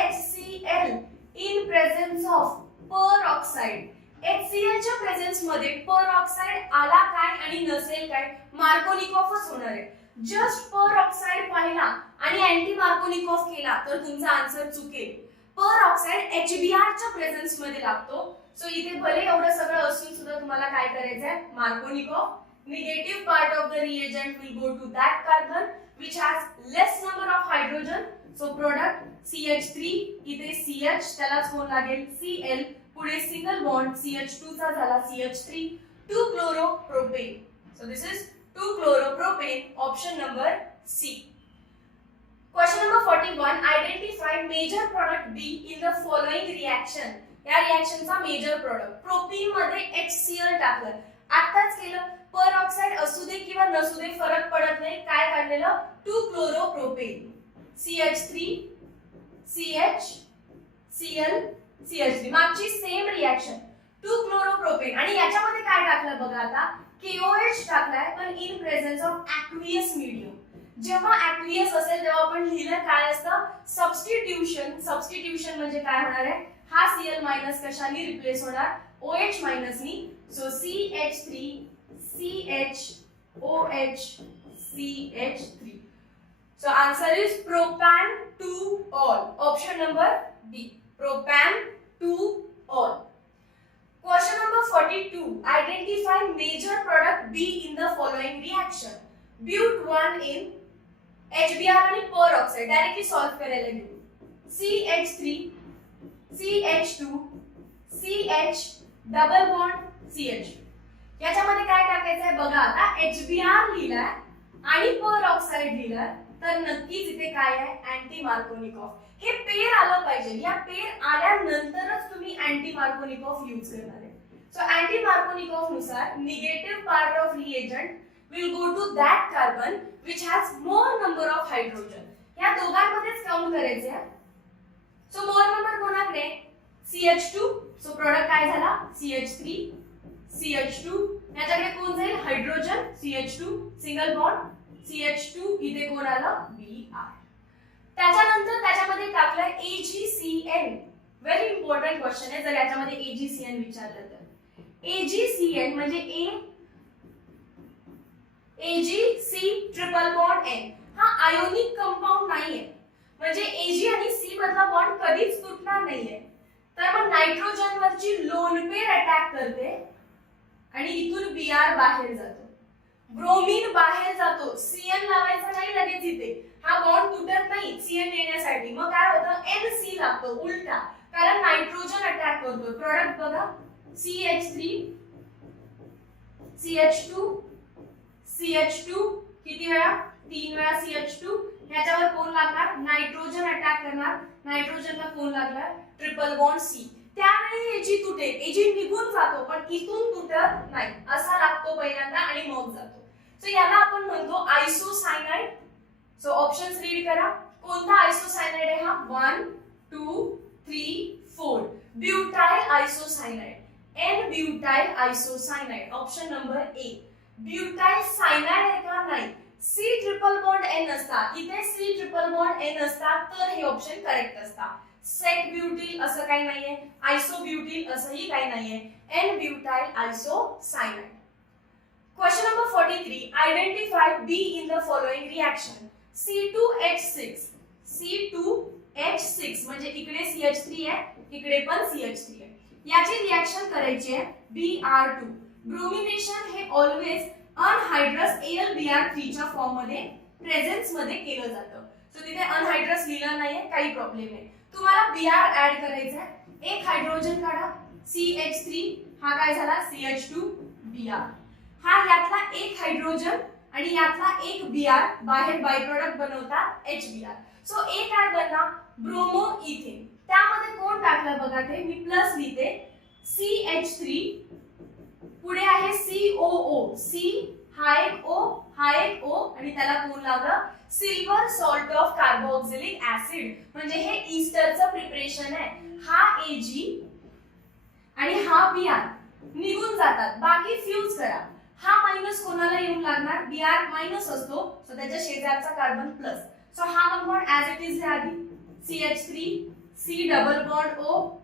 HCl in presence of peroxide. HCl च्या presence मध्ये पेरऑक्साइड आला काय आणि नसेल काय? मार्कोनिकॉफच होणार आहे. Just पेरऑक्साइड पाहिला आणि अँटी मार्कोनिकॉफ केला तर तुमचा आन्सर चुकेल. पेरऑक्साइड HBr च्या प्रेझेन्स मध्ये लागतो. सो इथे भले एवढं सगळं असून सुद्धा तुम्हाला काय करायचंय? Markovnikov. Negative part of the reagent will go to that carbon which has less number of hydrogen. So product CH3 इथे CH त्यालाच कोण लागेल? Cl. पुढे सिंगल बॉन्ड CH2 चा झाला CH3. 2-chloropropane. So this is 2-chloropropane. Option number C. Question number 41. Identify major product B in the following reaction. या रिएक्शनचा major product. Propene मध्ये HCl टाकलं. आताच केलं. पेरऑक्साइड असू दे किंवा नसू दे फरक पडत नाही. काय काढलेलं? 2-chloropropane. CH3 CH Cl CH3. मागची सेम रिएक्शन 2-chloropropane आणि याच्यामध्ये काय टाकलं बघा आता? KOH टाकलाय पण in presence of aqueous medium. जेव्हा ॲक्वियस असेल तेव्हा आपण लिहिलं काय असतं? सबस्टिट्यूशन. सबस्टिट्यूशन म्हणजे काय होणार आहे? हा Cl मायनस कशाने रिप्लेस होणार? OH मायनस नी. So CH3 CHOH CH3. So answer is propan to all. Option number B. Propan to all. Question number 42. Identify major product B in the following reaction. But1 in HBr आणि peroxide directly solve करायला घेऊ. CH3 CH2 CH double bond CH. याच्यामध्ये काय टाकायचंय बघा आता? HBr लिहिलाय आणि peroxide लिहिलाय तर नक्कीच इथे काय आहे? Anti Markovnikov. हे पेर आलं पाहिजे. या पेर आल्यानंतरच तुम्ही अँटी मार्कोनिकॉफ यूज करणार आहे. सो अँटी मार्कोनिकॉफ नुसार negative part of reagent will go to that carbon which has more number of hydrogen. या दोघांमध्येच काउंट करायचे आहे. सो मोर नंबर कोणाकडे? CH2. सो प्रोडक्ट काय झाला? CH3 CH2. याच्याकडे कोण जाईल? Hydrogen CH2 single bond CH2. इथे कोण आलं? Br. त्याच्यानंतर त्याच्यामध्ये टाकलं AgCN. व्हेरी इम्पॉर्टंट क्वेश्चन आहे जर याच्यामध्ये AgCN विचारलं तर. AgCN म्हणजे AgC ट्रिपल बॉन्ड N. हा आयोनिक कंपाऊंड नाहीये म्हणजे Ag आणि C मधला बॉन्ड कधीच तुटणार नाहीये. तर मग नायट्रोजन वरची लोन पेर अटॅक करते आणि इथून Br बाहेर जातो. ब्रोमीन बाहेर जातो. Cn लावायचा नाही लगेच इथे. हा बॉन्ड तुटत नाही Cn येण्यासाठी. मग काय होतं? NC लागतो उलटा कारण नायट्रोजन अटॅक करतो. प्रोडक्ट बघा CH3 CH2 CH2 किती वेळा? 3 वेळा CH2. ह्याच्यावर कोण लागणार? नायट्रोजन अटॅक करणार. नायट्रोजनला कोण लागणार? Triple bond C. त्यावेळी Ag तुटेल. Ag निघून जातो पण इथून तुटत नाही. असा लागतो पहिल्यांदा आणि मग जातो. सो याला आपण म्हणतो आयसोसायनाइड. सो ऑप्शन्स रीड करा. कोणता आयसोसायनाइड आहे हा? 1 2 3 4. Butyl isocyanide. N butyl isocyanide. Option number A. Butyl cyanide आहे का? नाही. C ट्रिपल बॉन्ड N असता. इथे C ट्रिपल बॉन्ड N असता तर हे ऑप्शन करेक्ट असता. सेट ब्युटील असं काही नाहीये, आयसोब्युटील असंही काही नाहीये, n butyl isocyanide. Question number 43. Identify B in the following reaction. C2H6 म्हणजे इकडे CH3 आहे, इकडे पण CH3 आहे. याची रिएक्शन करायची आहे Br2. ब्रोमिनेशन हे ऑलवेज अनहायड्रस AlBr3 च्या फॉर्म मध्ये प्रेझेन्स मध्ये केलं जातं. सो तिथे अनहायड्रस लिहिलं नाहीये, काही प्रॉब्लेम नाही. तुम्हाला Br ऍड करायचा आहे. एक हायड्रोजन काढा, CH3 हा काय झाला CH2Br. हा यातला एक हायड्रोजन आणि यातला एक Br बाहेर बाय प्रोडक्ट बनवतात HBr. सो एक ऍड बनला ब्रोमो इथेन. त्यामध्ये कोण टाकलं बघा, ते मी प्लस लिहिते. CH3 पुढे आहे COO. C हा एक O, हा एक O आणि त्याला कोण लावलं silver salt of carboxylic acid. म्हणजे हे ईस्टरचं प्रिपरेशन आहे. हा Ag आणि हा Br निघून जातात, बाकी फ्यूज करा. हा मायनस कोणाला येऊन लागणार, Br मायनस असतो, सो त्याच्या शेजारचा कार्बन प्लस. सो हा कंपाऊंड ऍज इट इज आधी CH3 C double bond O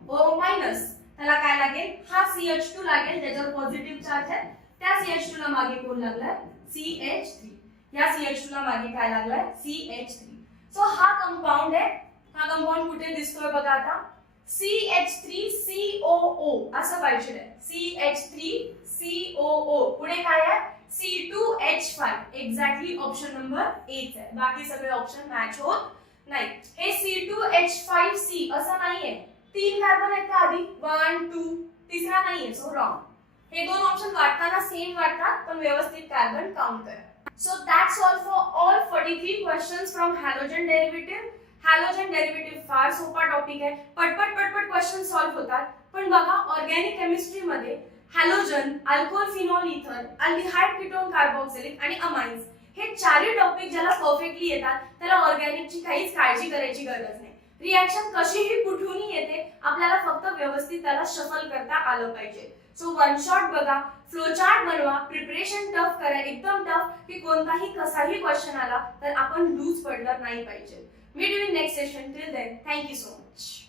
O minus. त्याला काय लागेल, हा CH2 लागेल, त्याच्यावर पॉझिटिव्ह चार्ज आहे. त्या CH2 ला मागे कोण लागलाय CH3. या CH2 ला मागे काय लागलाय CH3. सो हा कंपाऊंड आहे. हा कंपाऊंड कुठे दिसतोय बघा आता, CH3COO असं पाहिजे. CH3COO पुढे काय आहे C2H5. एक्झॅक्टली ऑप्शन नंबर 8 आहे. बाकी सगळे ऑप्शन मॅच होत नाही. हे C2H5C असं नाहीये. 3 कार्बन आहेत का आधी, 1 2, तिसरा नाहीये, सो रॉंग. हे दोन ऑप्शन वाटताना सेम वाटतात, पण व्यवस्थित कार्बन काउंट करा. So that's all for all 43 questions from halogen derivative. Halogen derivative फार सोपा टॉपिक आहे. पटपट क्वेश्चन सॉल्व्ह होतात. पण बघा ऑर्गॅनिक केमिस्ट्री मध्ये हॅलोजन, अल्कोहोल, फिनॉल, इथर, अल्डिहाइड, कीटोन, कार्बोक्सिलिक आणि अमाइन्स हे चारही टॉपिक ज्याला परफेक्टली येतात त्याला ऑर्गॅनिकची काहीच काळजी करायची गरज नाही. रिएक्शन कशीही कुठूनही येते, आपल्याला फक्त व्यवस्थित त्याला शफल करता आलं पाहिजे. सो वन शॉट बघा, फ्लोचार्ट बनवा, प्रिपरेशन टफ करा, एकदम टफ की कोणताही कसाही क्वेश्चन आला तर आपण लूज पडलं नाही पाहिजे. Meet you in next session. Till then, thank you so much.